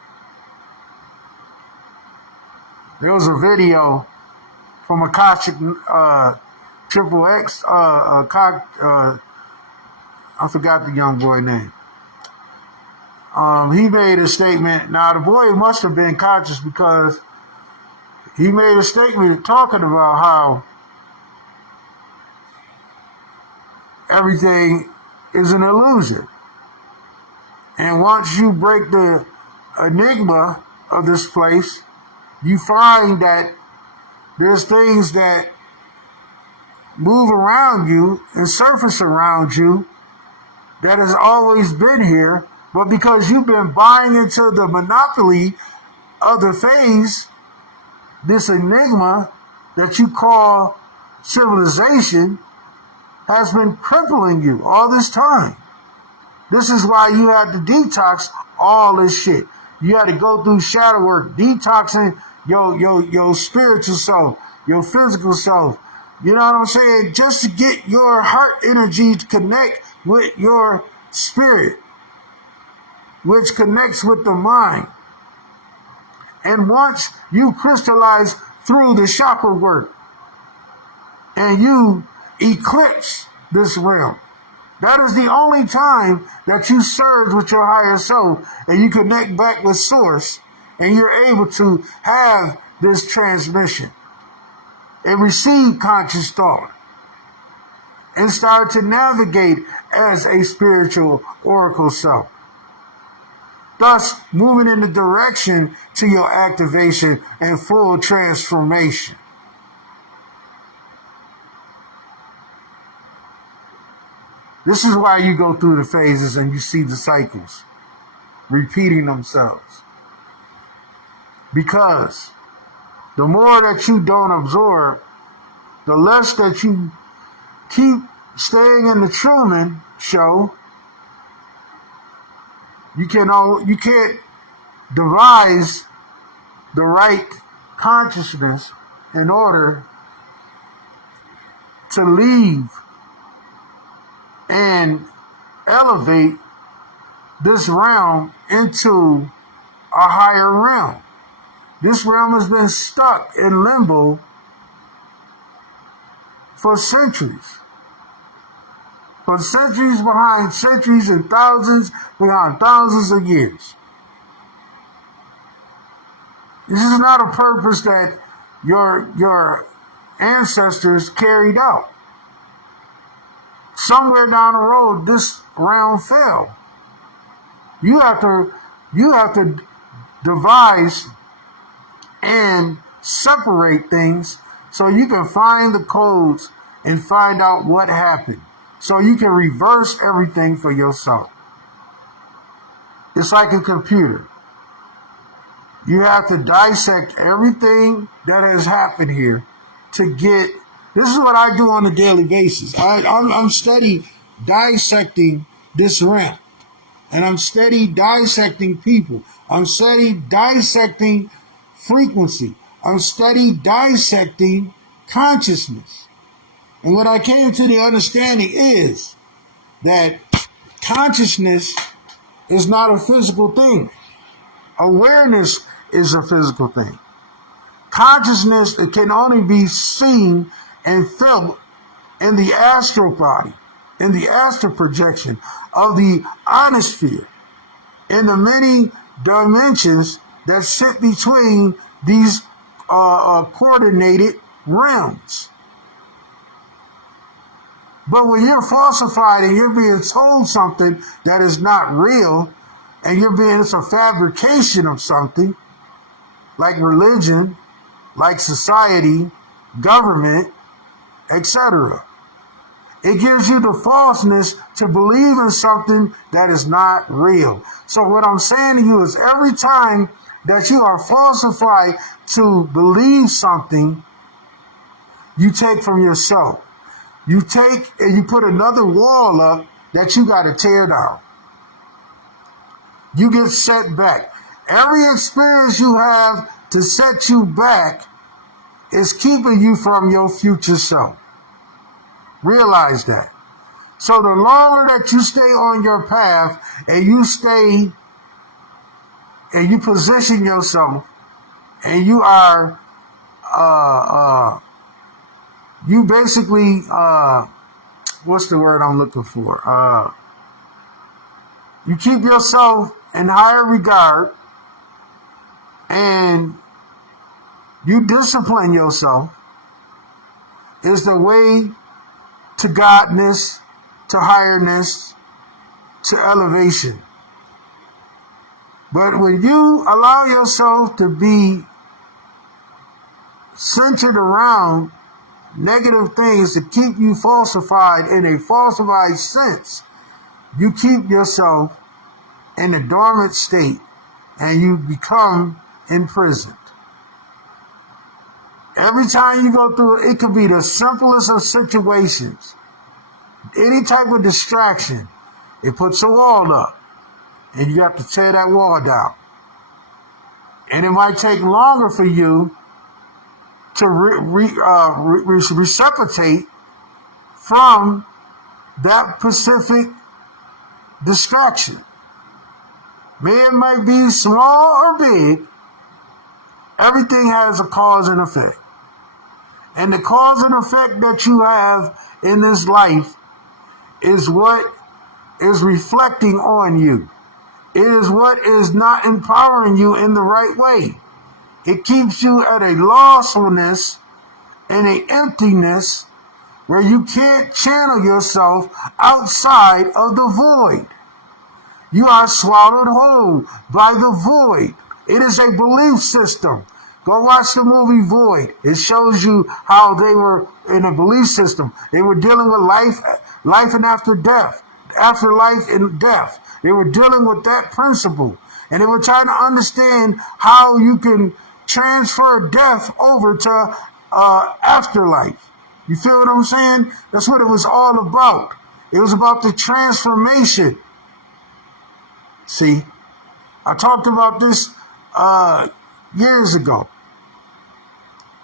There was a video from Akashic Triple X, I forgot the young boy name. He made a statement. Now, the boy must have been conscious because he made a statement talking about how everything is an illusion. And once you break the enigma of this place, you find that there's things that move around you and surface around you that has always been here, but because you've been buying into the monopoly of the phase, this enigma that you call civilization has been crippling you all this time. This is why you had to detox all this shit. You had to go through shadow work, detoxing your spiritual self, your physical self. You know what I'm saying? Just to get your heart energy to connect with your spirit, which connects with the mind. And once you crystallize through the chakra work and you eclipse this realm, that is the only time that you surge with your higher self and you connect back with source and you're able to have this transmission and receive conscious thought and start to navigate as a spiritual oracle self. Thus, moving in the direction to your activation and full transformation. This is why you go through the phases and you see the cycles repeating themselves. Because the more that you don't absorb, the less that you keep staying in the Truman Show, you can't devise the right consciousness in order to leave and elevate this realm into a higher realm. This realm has been stuck in limbo for centuries. For centuries behind centuries and thousands behind thousands of years. This is not a purpose that your ancestors carried out. Somewhere down the road, this realm fell. You have to devise and separate things so you can find the codes and find out what happened. So you can reverse everything for yourself. It's like a computer. You have to dissect everything that has happened here to get. This is what I do on a daily basis. I'm steady dissecting this realm. And I'm steady dissecting people. I'm steady dissecting frequency. I'm steady dissecting consciousness. And what I came to the understanding is that consciousness is not a physical thing. Awareness is a physical thing. Consciousness, it can only be seen and felt in the astral body, in the astral projection of the ionosphere, in the many dimensions that sit between these coordinated realms. But when you're falsified and you're being told something that is not real, and it's a fabrication of something, like religion, like society, government, etc. It gives you the falseness to believe in something that is not real. So what I'm saying to you is every time that you are falsified to believe something, you take from yourself. You take and you put another wall up that you got to tear down. You get set back. Every experience you have to set you back is keeping you from your future self. Realize that. So the longer that you stay on your path and you stay and you position yourself and you are you basically what's the word I'm looking for? You keep yourself in higher regard and you discipline yourself is the way to godness, to highness, to elevation. But when you allow yourself to be centered around negative things to keep you falsified in a falsified sense, you keep yourself in a dormant state and you become imprisoned. Every time you go through it could be the simplest of situations. Any type of distraction, it puts a wall up. And you have to tear that wall down. And it might take longer for you to reciprocate from that specific distraction. It might be small or big, everything has a cause and effect. And the cause and effect that you have in this life is what is reflecting on you. It is what is not empowering you in the right way. It keeps you at a lostfulness and an emptiness where you can't channel yourself outside of the void. You are swallowed whole by the void. It is a belief system. Go watch the movie Void. It shows you how they were in a belief system. They were dealing with life and after death, afterlife and death. They were dealing with that principle. And they were trying to understand how you can transfer death over to afterlife. You feel what I'm saying? That's what it was all about. It was about the transformation. See, I talked about this years ago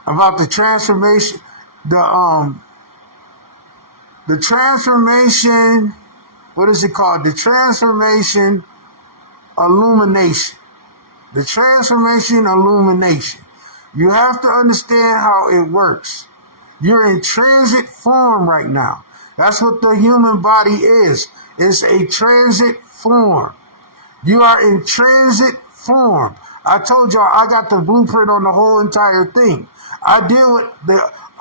about the transformation, the transformation. What is it called? The transformation illumination. The transformation illumination. You have to understand how it works. You're in transit form right now. That's what the human body is. It's a transit form. You are in transit form. I told y'all I got the blueprint on the whole entire thing. I deal with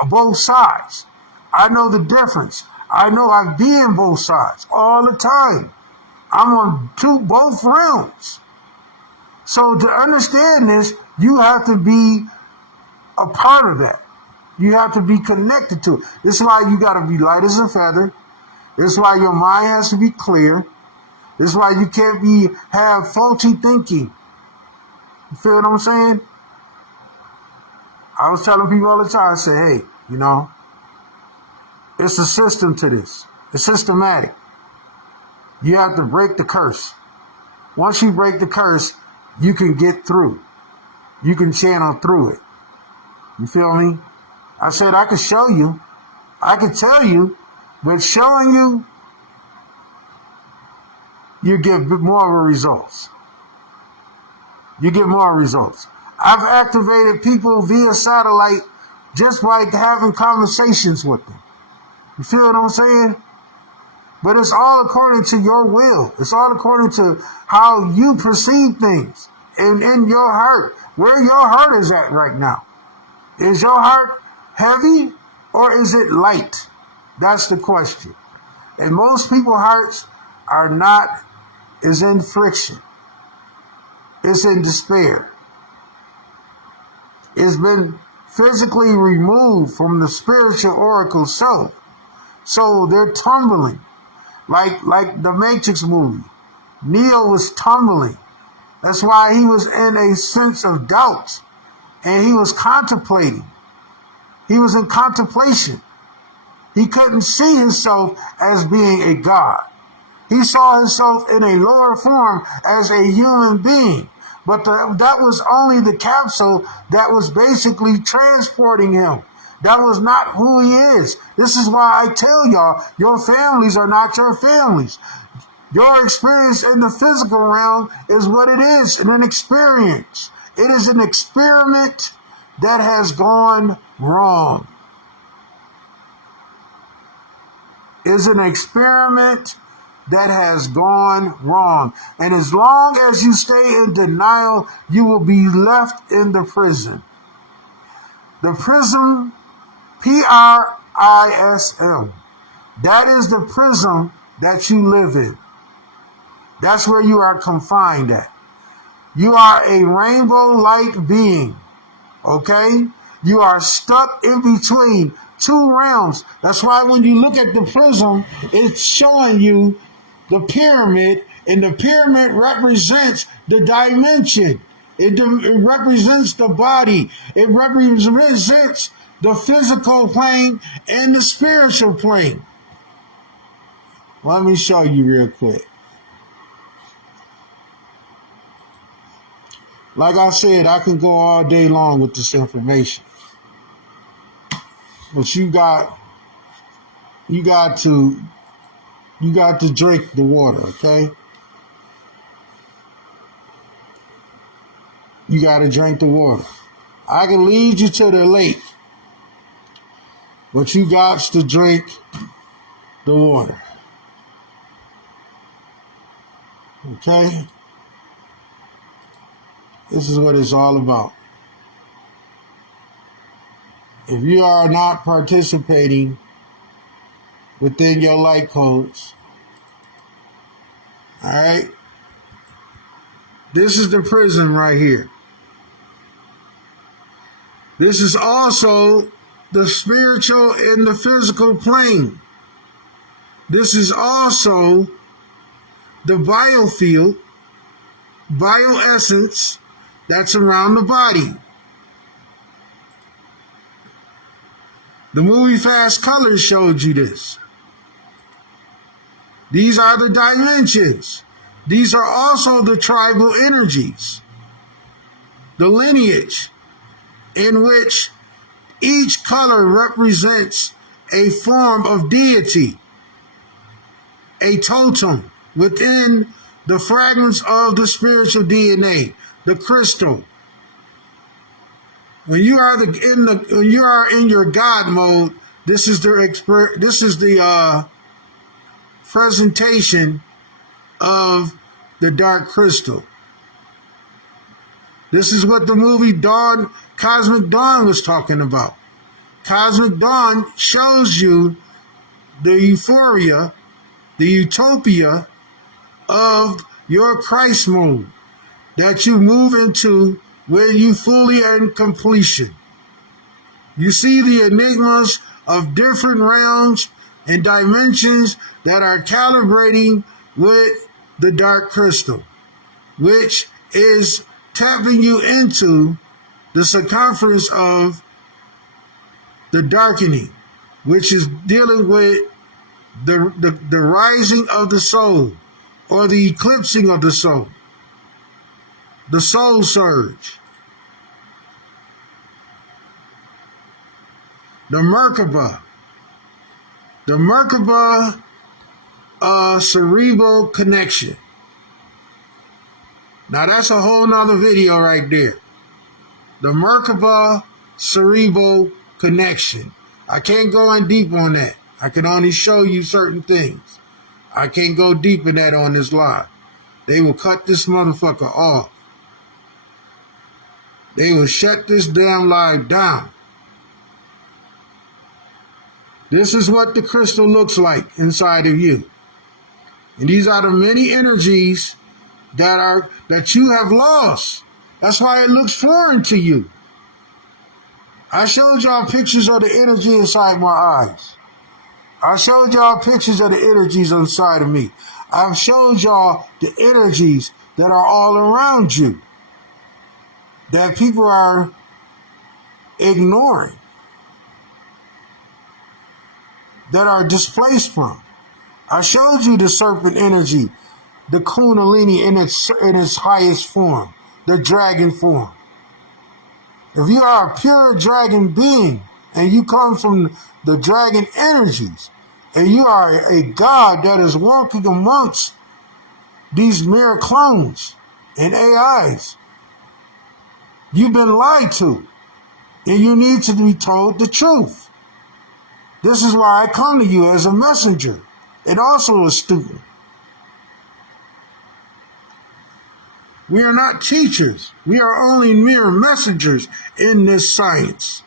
both sides. I know the difference. I know I be in both sides all the time. I'm on both realms. So to understand this, you have to be a part of that. You have to be connected to it. This is why you got to be light as a feather. This is why your mind has to be clear. This is why you can't have faulty thinking. You feel what I'm saying? I was telling people all the time, I say, hey, it's a system to this. It's systematic. You have to break the curse. Once you break the curse, you can get through. You can channel through it. You feel me? I said I could show you. I could tell you, but showing you, you get more results. You get more results. I've activated people via satellite just by having conversations with them. You feel what I'm saying? But it's all according to your will. It's all according to how you perceive things and in your heart. Where your heart is at right now. Is your heart heavy or is it light? That's the question. And most people's hearts is in friction. It's in despair. It's been physically removed from the spiritual oracle self. So they're tumbling. Like the Matrix movie. Neo was tumbling. That's why he was in a sense of doubt. And he was contemplating. He was in contemplation. He couldn't see himself as being a God. He saw himself in a lower form as a human being. But that was only the capsule that was basically transporting him. That was not who he is. This is why I tell y'all, your families are not your families. Your experience in the physical realm is what it is, an experience. It is an experiment that has gone wrong. Is an experiment that has gone wrong. And as long as you stay in denial, you will be left in the prison. The prison, PRISM. That is the prison that you live in. That's where you are confined at. You are a rainbow light being. Okay? You are stuck in between two realms. That's why when you look at the prism, it's showing you the pyramid, and the pyramid represents the dimension. It represents the body. It represents the physical plane and the spiritual plane. Let me show you real quick. Like I said, I can go all day long with this information. But you got to drink the water, okay? You got to drink the water. I can lead you to the lake, but you got to drink the water. Okay? This is what it's all about. If you are not participating within your light codes, all right, this is the prison right here. This is also the spiritual and the physical plane. This is also the biofield, bioessence that's around the body. The movie Fast Colors showed you this. These are the dimensions. These are also the tribal energies, the lineage in which each color represents a form of deity, a totem within the fragments of the spiritual DNA, the crystal. When you are in your God mode, this is the presentation of the dark crystal. This is what the movie Cosmic Dawn was talking about. Cosmic Dawn shows you the euphoria, the utopia of your Christ mode that you move into when you fully are in completion. You see the enigmas of different realms and dimensions that are calibrating with the dark crystal, which is tapping you into the circumference of the darkening, which is dealing with the rising of the soul or the eclipsing of the soul surge. The Merkaba cerebral connection. Now that's a whole nother video right there. The Merkaba cerebral connection. I can't go in deep on that. I can only show you certain things. I can't go deep in that on this live. They will cut this motherfucker off. They will shut this damn live down. This is what the crystal looks like inside of you. And these are the many energies that you have lost. That's why it looks foreign to you. I showed y'all pictures of the energy inside my eyes. I showed y'all pictures of the energies inside of me. I've showed y'all the energies that are all around you that people are ignoring. that are displaced from. I showed you the serpent energy, the Kundalini in its highest form, the dragon form. If you are a pure dragon being and you come from the dragon energies and you are a god that is walking amongst these mere clones and AIs, you've been lied to and you need to be told the truth. This is why I come to you as a messenger and also a student. We are not teachers. We are only mere messengers in this science.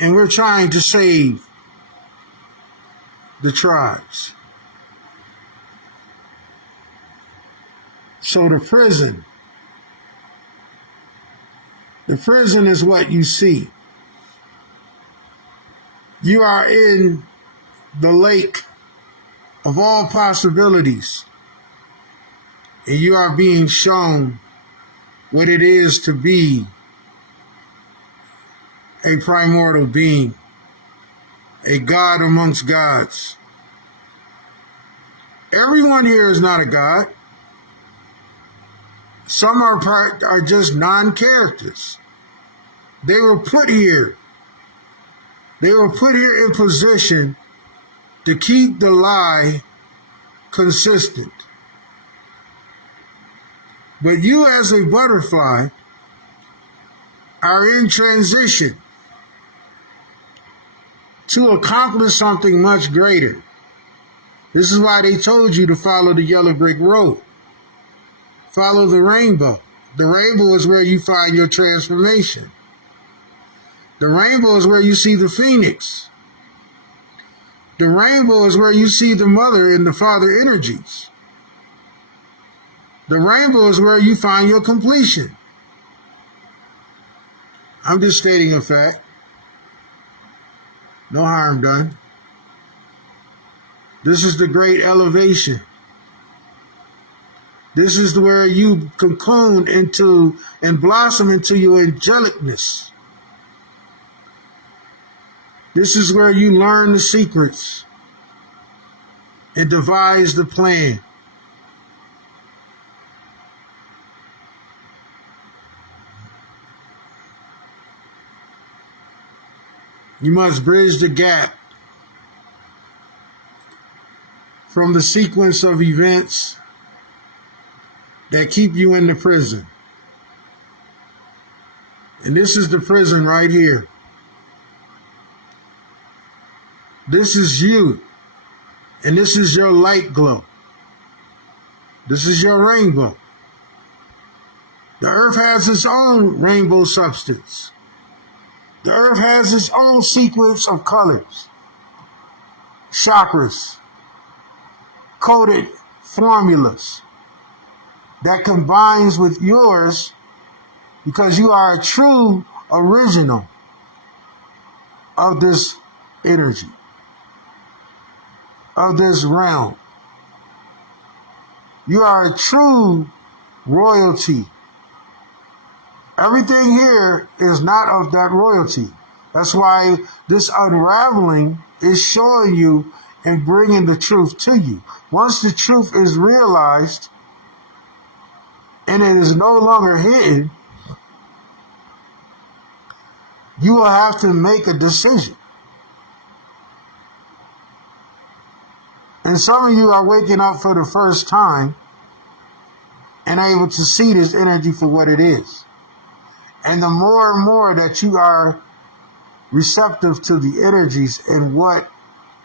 And we're trying to save the tribes. So the prison is what you see. You are in the lake of all possibilities. And you are being shown what it is to be a primordial being, a god amongst gods. Everyone here is not a god. Some are just non-characters. They were put here. They were put here in position to keep the lie consistent. But you as a butterfly are in transition to accomplish something much greater. This is why they told you to follow the yellow brick road. Follow the rainbow. The rainbow is where you find your transformation. The rainbow is where you see the phoenix. The rainbow is where you see the mother and the father energies. The rainbow is where you find your completion. I'm just stating a fact. No harm done. This is the great elevation. This is where you cocoon into and blossom into your angelicness. This is where you learn the secrets and devise the plan. You must bridge the gap from the sequence of events that keep you in the prison. And this is the prison right here. This is you. And this is your light glow. This is your rainbow. The earth has its own rainbow substance. The earth has its own sequence of colors, chakras, coded formulas that combines with yours because you are a true original of this energy, of this realm. You are a true royalty. Everything here is not of that royalty. That's why this unraveling is showing you and bringing the truth to you. Once the truth is realized and it is no longer hidden, you will have to make a decision. And some of you are waking up for the first time and able to see this energy for what it is. And the more and more that you are receptive to the energies and what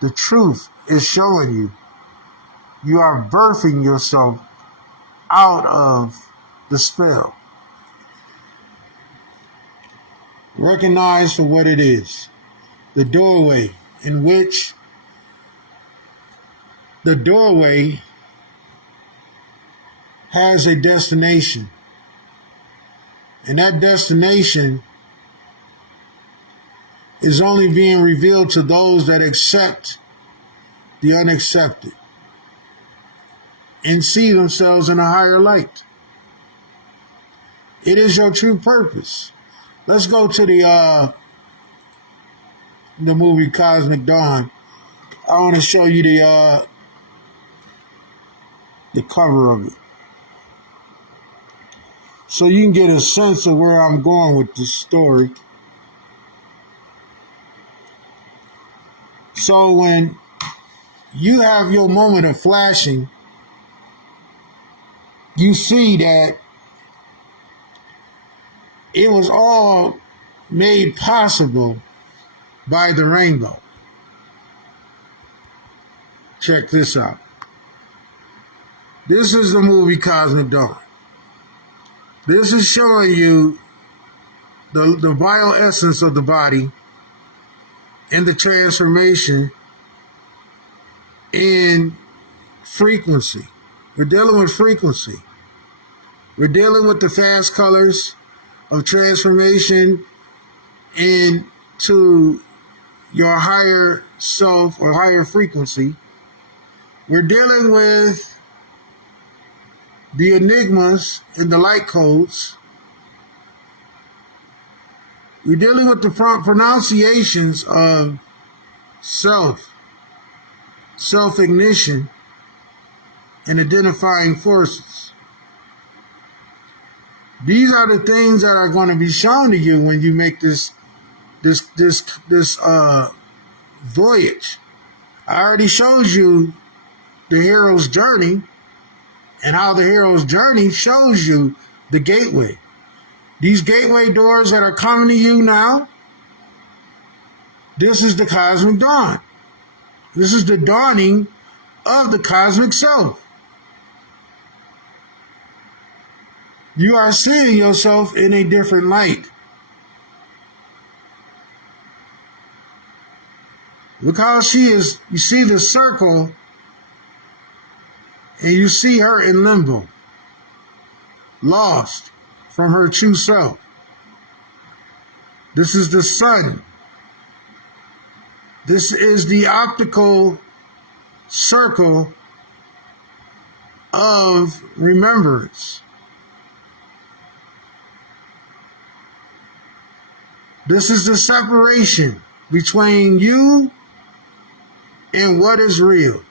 the truth is showing you, you are birthing yourself out of the spell. Recognize for what it is, the doorway in which the doorway has a destination. And that destination is only being revealed to those that accept the unaccepted and see themselves in a higher light. It is your true purpose. Let's go to the the movie Cosmic Dawn, I want to show you the cover of it, so you can get a sense of where I'm going with this story. So when you have your moment of flashing, you see that it was all made possible by the rainbow. Check this out. This is the movie Cosmic Dawn. This is showing you the bioessence of the body and the transformation in frequency. We're dealing with frequency. We're dealing with the fast colors of transformation into your higher self or higher frequency. We're dealing with the enigmas and the light codes. We're dealing with the pronunciations of self-ignition, and identifying forces. These are the things that are going to be shown to you when you make this voyage. I already showed you the hero's journey, and how the hero's journey shows you the gateway. These gateway doors that are coming to you now, this is the cosmic dawn. This is the dawning of the cosmic self. You are seeing yourself in a different light. Look how she is. You see the circle, and you see her in limbo, lost from her true self. This is the sun. This is the optical circle of remembrance. This is the separation between you and what is real.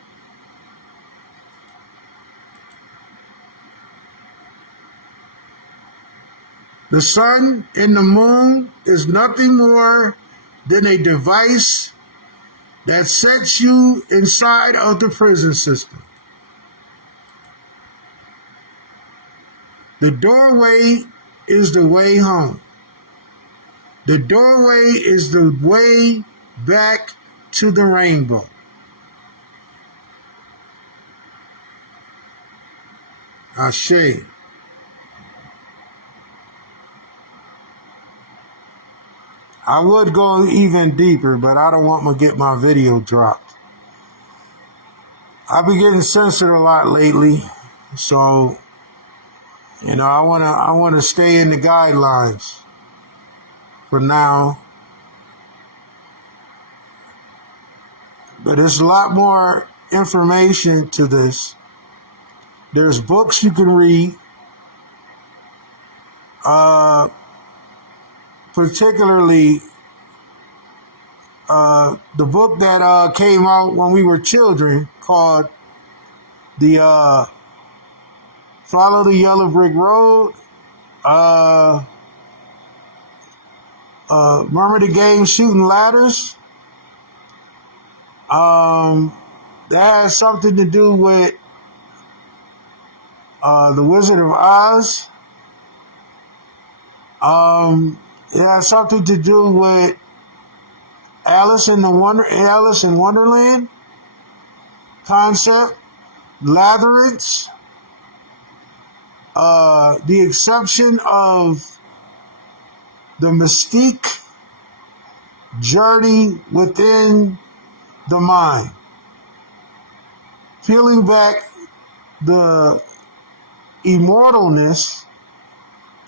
The sun and the moon is nothing more than a device that sets you inside of the prison system. The doorway is the way home. The doorway is the way back to the rainbow. Ashe. I would go even deeper, but I don't want to get my video dropped. I've been getting censored a lot lately, so I want to stay in the guidelines for now. But there's a lot more information to this. There's books you can read, particularly the book that came out when we were children called the Follow the Yellow Brick Road. Remember the game Shooting Ladders? That has something to do with the Wizard of Oz. It has something to do with Alice in Wonderland concept, labyrinths, the exception of the mystique journey within the mind, peeling back the immortalness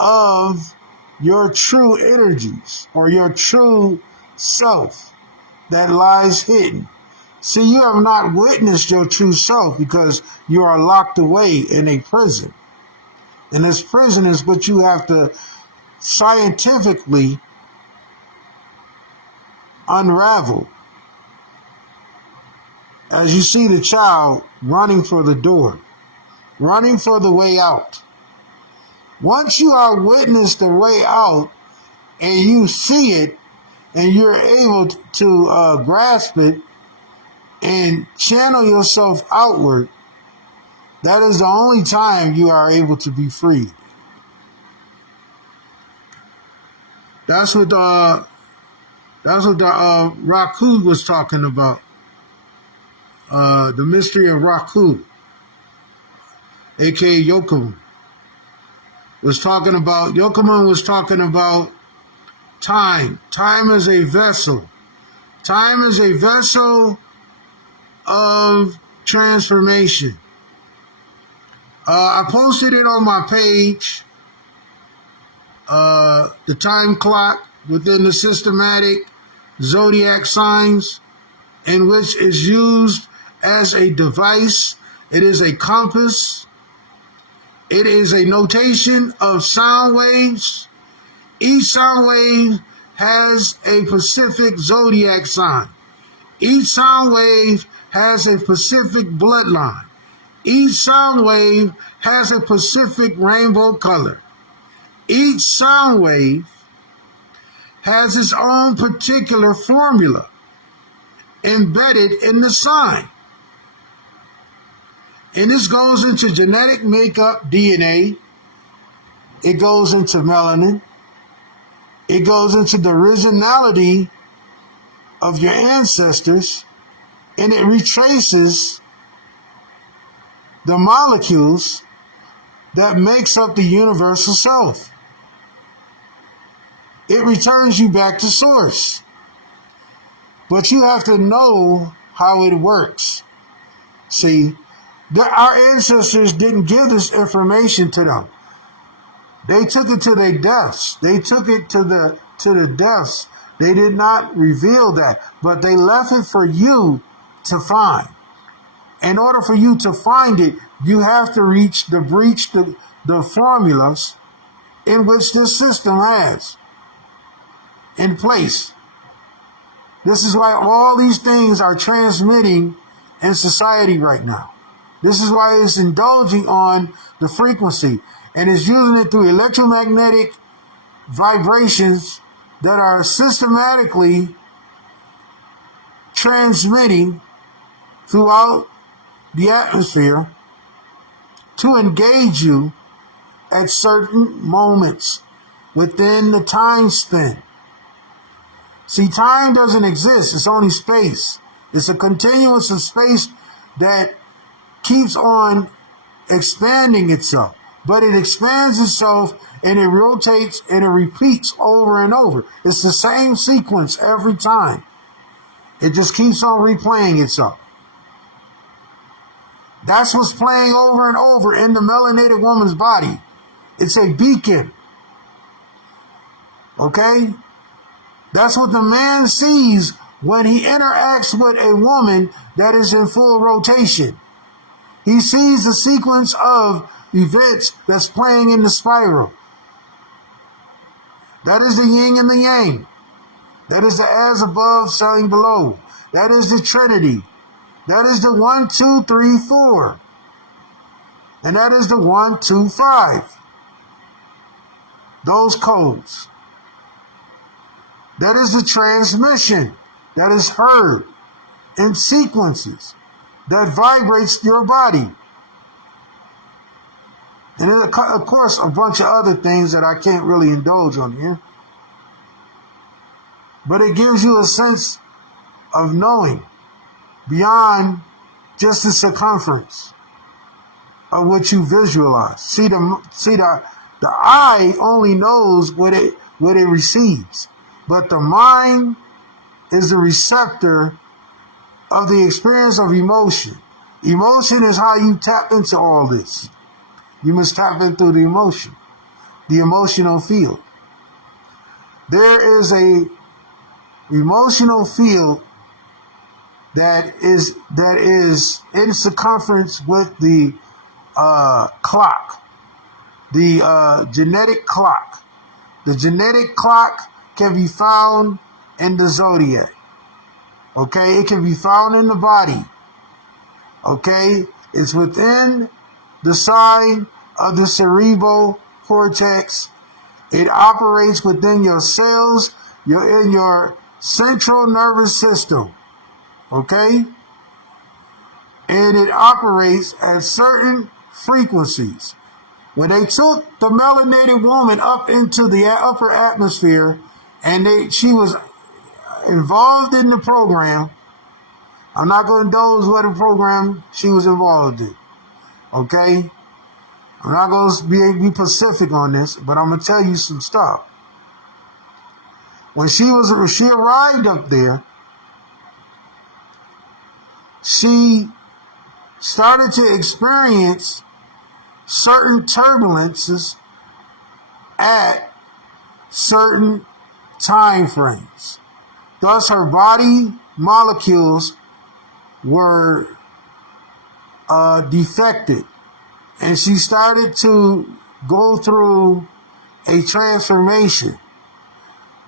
of your true energies or your true self that lies hidden. See, you have not witnessed your true self because you are locked away in a prison. And this prison is what you have to scientifically unravel as you see the child running for the door, running for the way out. Once you are witness the way out and you see it and you're able to grasp it and channel yourself outward, that is the only time you are able to be free. That's what the Raku was talking about. The mystery of Raku, aka Yokum, was talking about. Yokomun was talking about time. Time is a vessel. Time is a vessel of transformation. I posted it on my page. The time clock within the systematic zodiac signs, in which is used as a device. It is a compass. It is a notation of sound waves. Each sound wave has a specific zodiac sign. Each sound wave has a specific bloodline. Each sound wave has a specific rainbow color. Each sound wave has its own particular formula embedded in the sign. And this goes into genetic makeup, DNA. It goes into melanin. It goes into the originality of your ancestors, and it retraces the molecules that makes up the universal self. It returns you back to source. But you have to know how it works. See, our ancestors didn't give this information to them. They took it to their deaths. They took it to the deaths. They did not reveal that, but they left it for you to find. In order for you to find it, you have to breach the formulas in which this system has in place. This is why all these things are transmitting in society right now. This is why it's indulging on the frequency and it's using it through electromagnetic vibrations that are systematically transmitting throughout the atmosphere to engage you at certain moments within the time span. See, time doesn't exist. It's only space. It's a continuous of space that keeps on expanding itself. But it expands itself and it rotates and it repeats over and over. It's the same sequence every time. It just keeps on replaying itself. That's what's playing over and over in the melanated woman's body. It's a beacon. Okay? That's what the man sees when he interacts with a woman that is in full rotation. He sees the sequence of events that's playing in the spiral. That is the yin and the yang. That is the as above, so below. That is the Trinity. That is the 1, 2, 3, 4. And that is the 1, 2, 5. Those codes. That is the transmission that is heard in sequences that vibrates your body. And then, of course, a bunch of other things that I can't really indulge on here. But it gives you a sense of knowing beyond just the circumference of what you visualize. See, the eye only knows what it receives, but the mind is the receptor of the experience of emotion. Emotion is how you tap into all this. You must tap into the emotion, the emotional field. There is a emotional field that is in circumference with the clock, the genetic clock. The genetic clock can be found in the zodiac. Okay, it can be found in the body. Okay, it's within the side of the cerebral cortex. It operates within your cells. You're in your central nervous system. Okay, and it operates at certain frequencies. When they took the melanated woman up into the upper atmosphere, and she was involved in the program. I'm not going to indulge what the program she was involved in. Okay? I'm not going to be specific on this, but I'm going to tell you some stuff. When she arrived up there, she started to experience certain turbulences at certain time frames. Thus, her body molecules were defected, and she started to go through a transformation.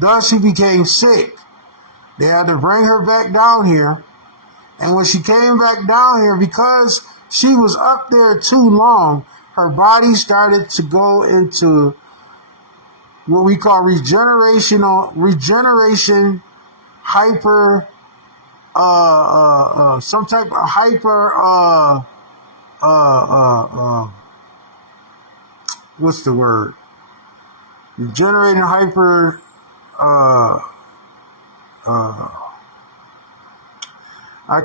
Thus, she became sick. They had to bring her back down here, and when she came back down here, because she was up there too long, her body started to go into what we call regeneration hyper, some type of hyper, what's the word? Regenerating hyper, I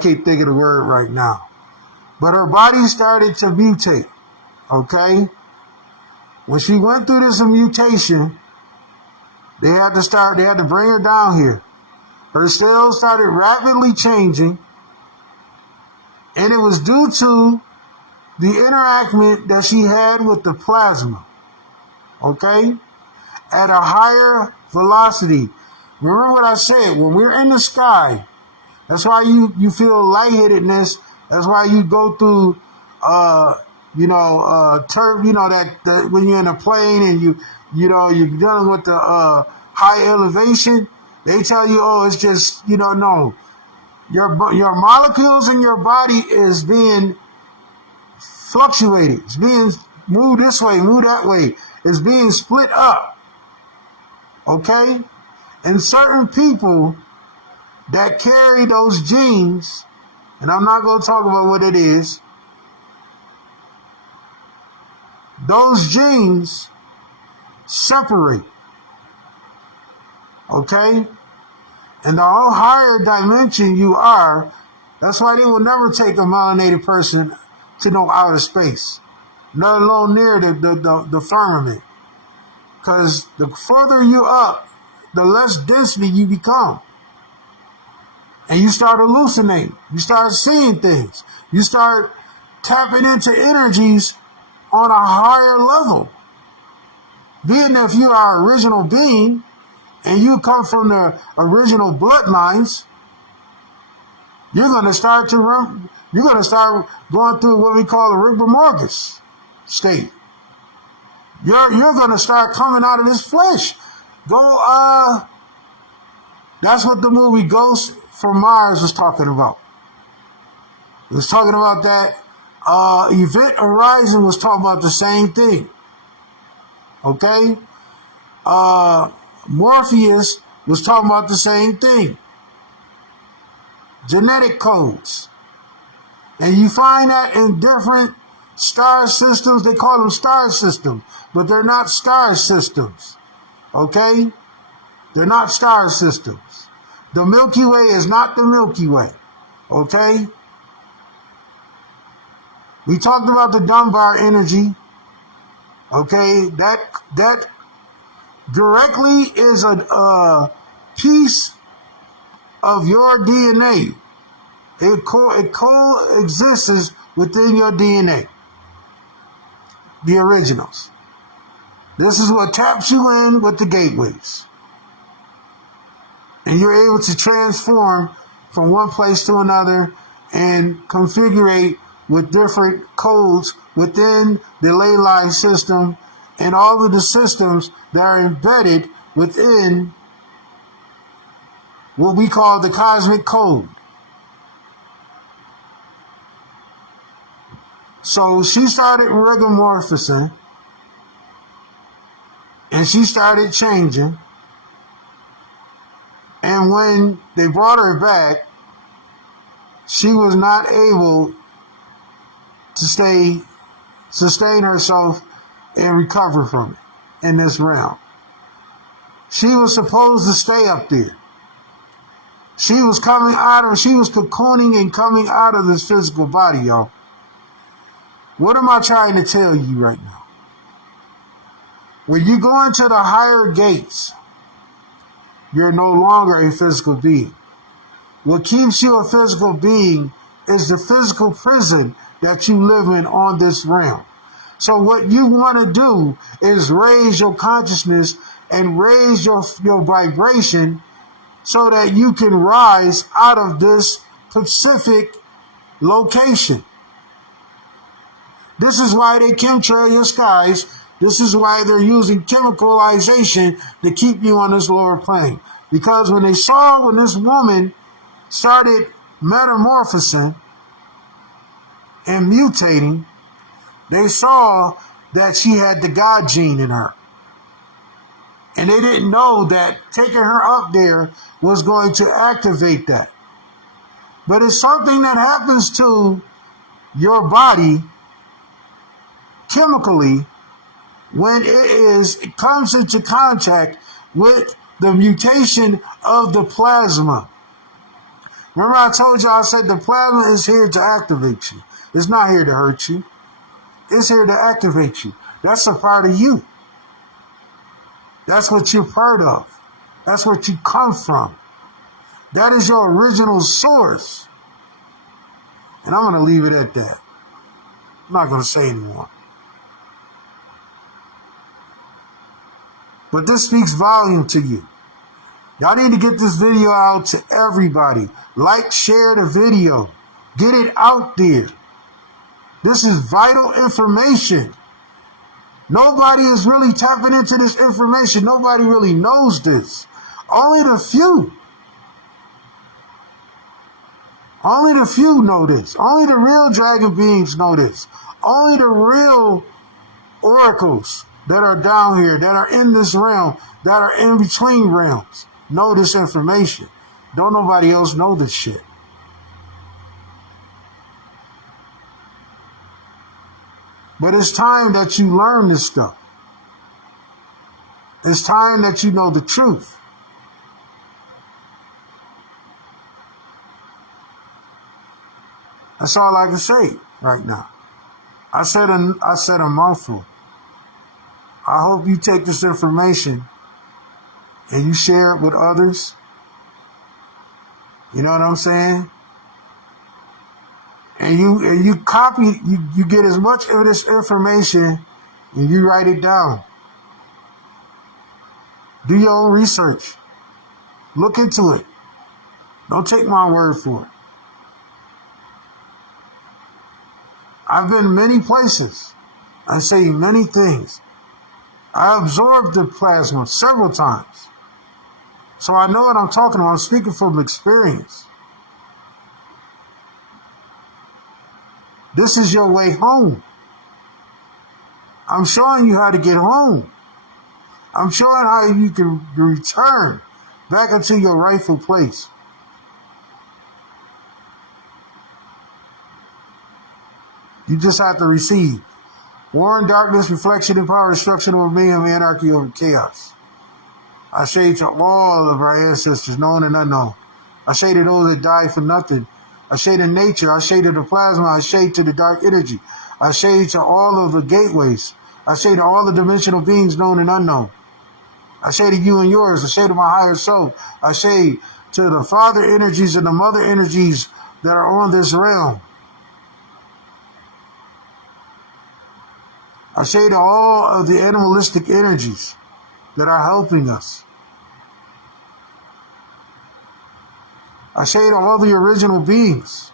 can't think of the word right now. But her body started to mutate, okay? When she went through this mutation, they had to bring her down here. Her cells started rapidly changing, and it was due to the interaction that she had with the plasma, okay? At a higher velocity. Remember what I said, when we're in the sky, that's why you feel lightheadedness. That's why you go through, that when you're in a plane and you're dealing with the high elevation, they tell you, oh, it's just, no. Your molecules in your body is being fluctuated. It's being moved this way, moved that way. It's being split up. Okay? And certain people that carry those genes, and I'm not going to talk about what it is, those genes separate. Okay? And the whole higher dimension you are, that's why they will never take a melanated person to no outer space, let alone near the firmament. Because the further you up, the less density you become. And you start hallucinating. You start seeing things. You start tapping into energies on a higher level. Being if you are original being, and you come from the original bloodlines, you're going to start going through what we call a rigor mortis state. You're going to start coming out of this flesh. That's what the movie Ghost from Mars was talking about. It was talking about that. Event Horizon was talking about the same thing. Okay? Morpheus was talking about the same thing. Genetic codes. And you find that in different star systems. They call them star systems, but they're not star systems. Okay? They're not star systems. The Milky Way is not the Milky Way. Okay? We talked about the Dunbar energy. Okay? That directly is a piece of your DNA. It coexists within your DNA. The originals. This is what taps you in with the gateways. And you're able to transform from one place to another and configure with different codes within the ley line system and all of the systems that are embedded within what we call the cosmic code. So she started rigormorphosing, and she started changing. And when they brought her back, she was not able to sustain herself and recover from it in this realm. She was supposed to stay up there. She was cocooning and coming out of this physical body, y'all. What am I trying to tell you right now? When you go into the higher gates, you're no longer a physical being. What keeps you a physical being is the physical prison that you live in on this realm. So what you want to do is raise your consciousness and raise your vibration so that you can rise out of this specific location. This is why they chemtrail your skies. This is why they're using chemicalization to keep you on this lower plane. Because when this woman started metamorphosing and mutating, they saw that she had the God gene in her. And they didn't know that taking her up there was going to activate that. But it's something that happens to your body chemically when it comes into contact with the mutation of the plasma. Remember I told you, I said the plasma is here to activate you. It's not here to hurt you. It's here to activate you. That's a part of you. That's what you're part of. That's what you come from. That is your original source. And I'm going to leave it at that. I'm not going to say anymore. But this speaks volume to you. Y'all need to get this video out to everybody. Like, share the video. Get it out there. This is vital information. Nobody is really tapping into this information. Nobody really knows this. Only the few. Only the few know this. Only the real dragon beings know this. Only the real oracles that are down here, that are in this realm, that are in between realms, know this information. Don't nobody else know this shit. But it's time that you learn this stuff. It's time that you know the truth. That's all I can say right now. I said a mouthful. I hope you take this information and you share it with others. You know what I'm saying? And you copy, you get as much of this information and you write it down. Do your own research. Look into it. Don't take my word for it. I've been many places. I say many things. I absorbed the plasma several times. So I know what I'm talking about. I'm speaking from experience. This is your way home. I'm showing you how to get home. I'm showing how you can return back into your rightful place. You just have to receive. War and darkness, reflection and power, destruction over mayhem, anarchy over chaos. I say to all of our ancestors, known and unknown. I say to those that died for nothing. I say to nature. I say to the plasma. I say to the dark energy. I say to all of the gateways. I say to all the dimensional beings, known and unknown. I say to you and yours. I say to my higher soul. I say to the father energies and the mother energies that are on this realm. I say to all of the animalistic energies that are helping us. I say to all the original beings.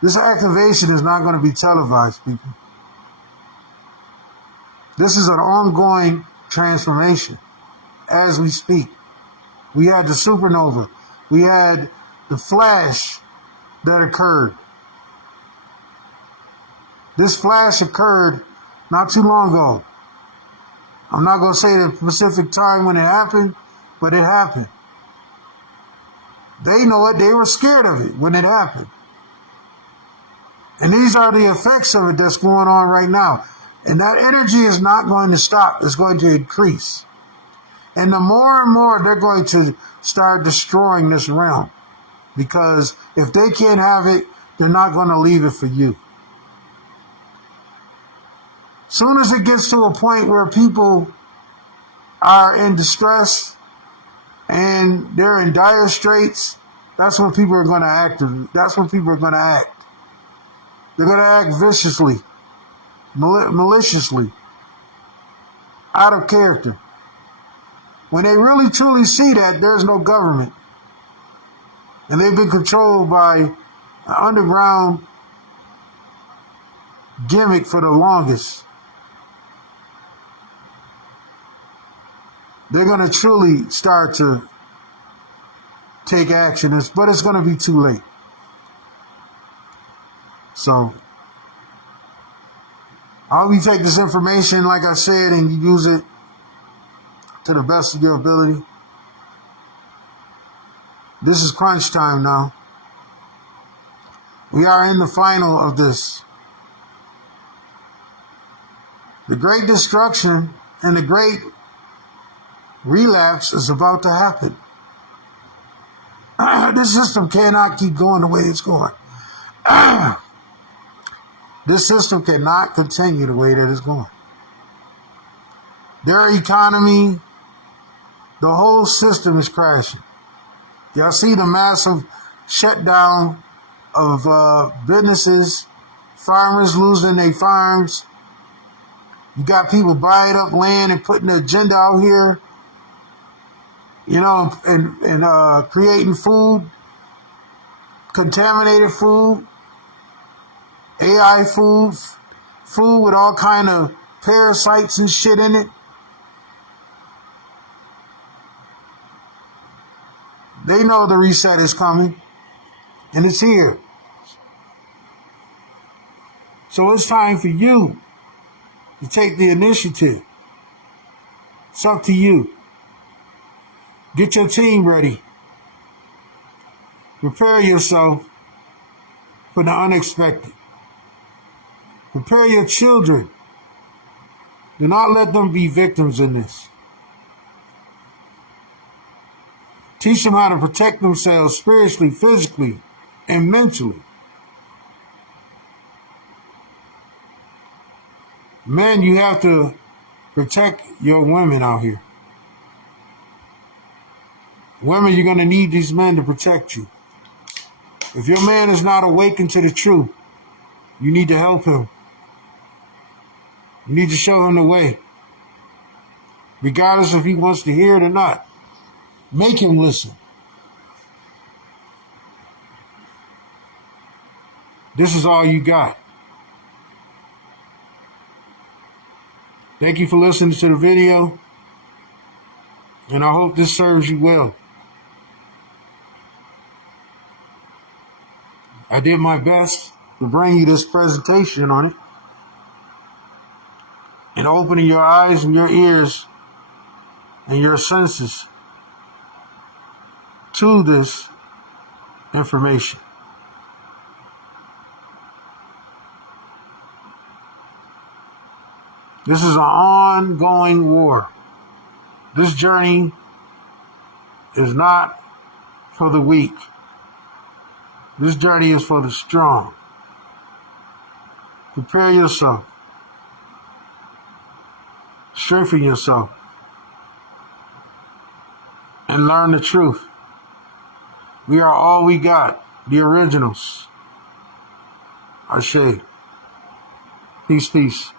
This activation is not going to be televised, people. This is an ongoing transformation as we speak. We had the supernova. We had the flash that occurred. This flash occurred not too long ago. I'm not going to say the specific time when it happened, but it happened. They know it. They were scared of it when it happened. And these are the effects of it that's going on right now. And that energy is not going to stop. It's going to increase. And the more and more they're going to start destroying this realm. Because if they can't have it, they're not going to leave it for you. Soon as it gets to a point where people are in distress and they're in dire straits, that's when people are going to act. That's when people are going to act. They're going to act viciously, maliciously, out of character. When they really truly see that there's no government and they've been controlled by an underground gimmick for the longest, they're going to truly start to take action, but it's going to be too late. So, I hope you take this information, like I said, and you use it to the best of your ability. This is crunch time now. We are in the final of this. The great destruction and the great relapse is about to happen. This system cannot keep going the way it's going. This system cannot continue the way that it's going. Their economy, the whole system is crashing. Y'all see the massive shutdown of businesses, farmers losing their farms. You got people buying up land and putting the agenda out here, you know, and creating food, contaminated food, AI food, food with all kind of parasites and shit in it. They know the reset is coming, and it's here. So it's time for you to take the initiative. It's up to you. Get your team ready. Prepare yourself for the unexpected. Prepare your children. Do not let them be victims in this. Teach them how to protect themselves spiritually, physically, and mentally. Men, you have to protect your women out here. Women, you're going to need these men to protect you. If your man is not awakened to the truth, you need to help him. You need to show him the way. Regardless if he wants to hear it or not. Make him listen. This is all you got. Thank you for listening to the video, and I hope this serves you well. I did my best to bring you this presentation on it and opening your eyes and your ears and your senses to this information. This is an ongoing war. This journey is not for the weak. This journey is for the strong. Prepare yourself. Strengthen yourself. And learn the truth. We are all we got. The originals. Ashe. Peace, peace.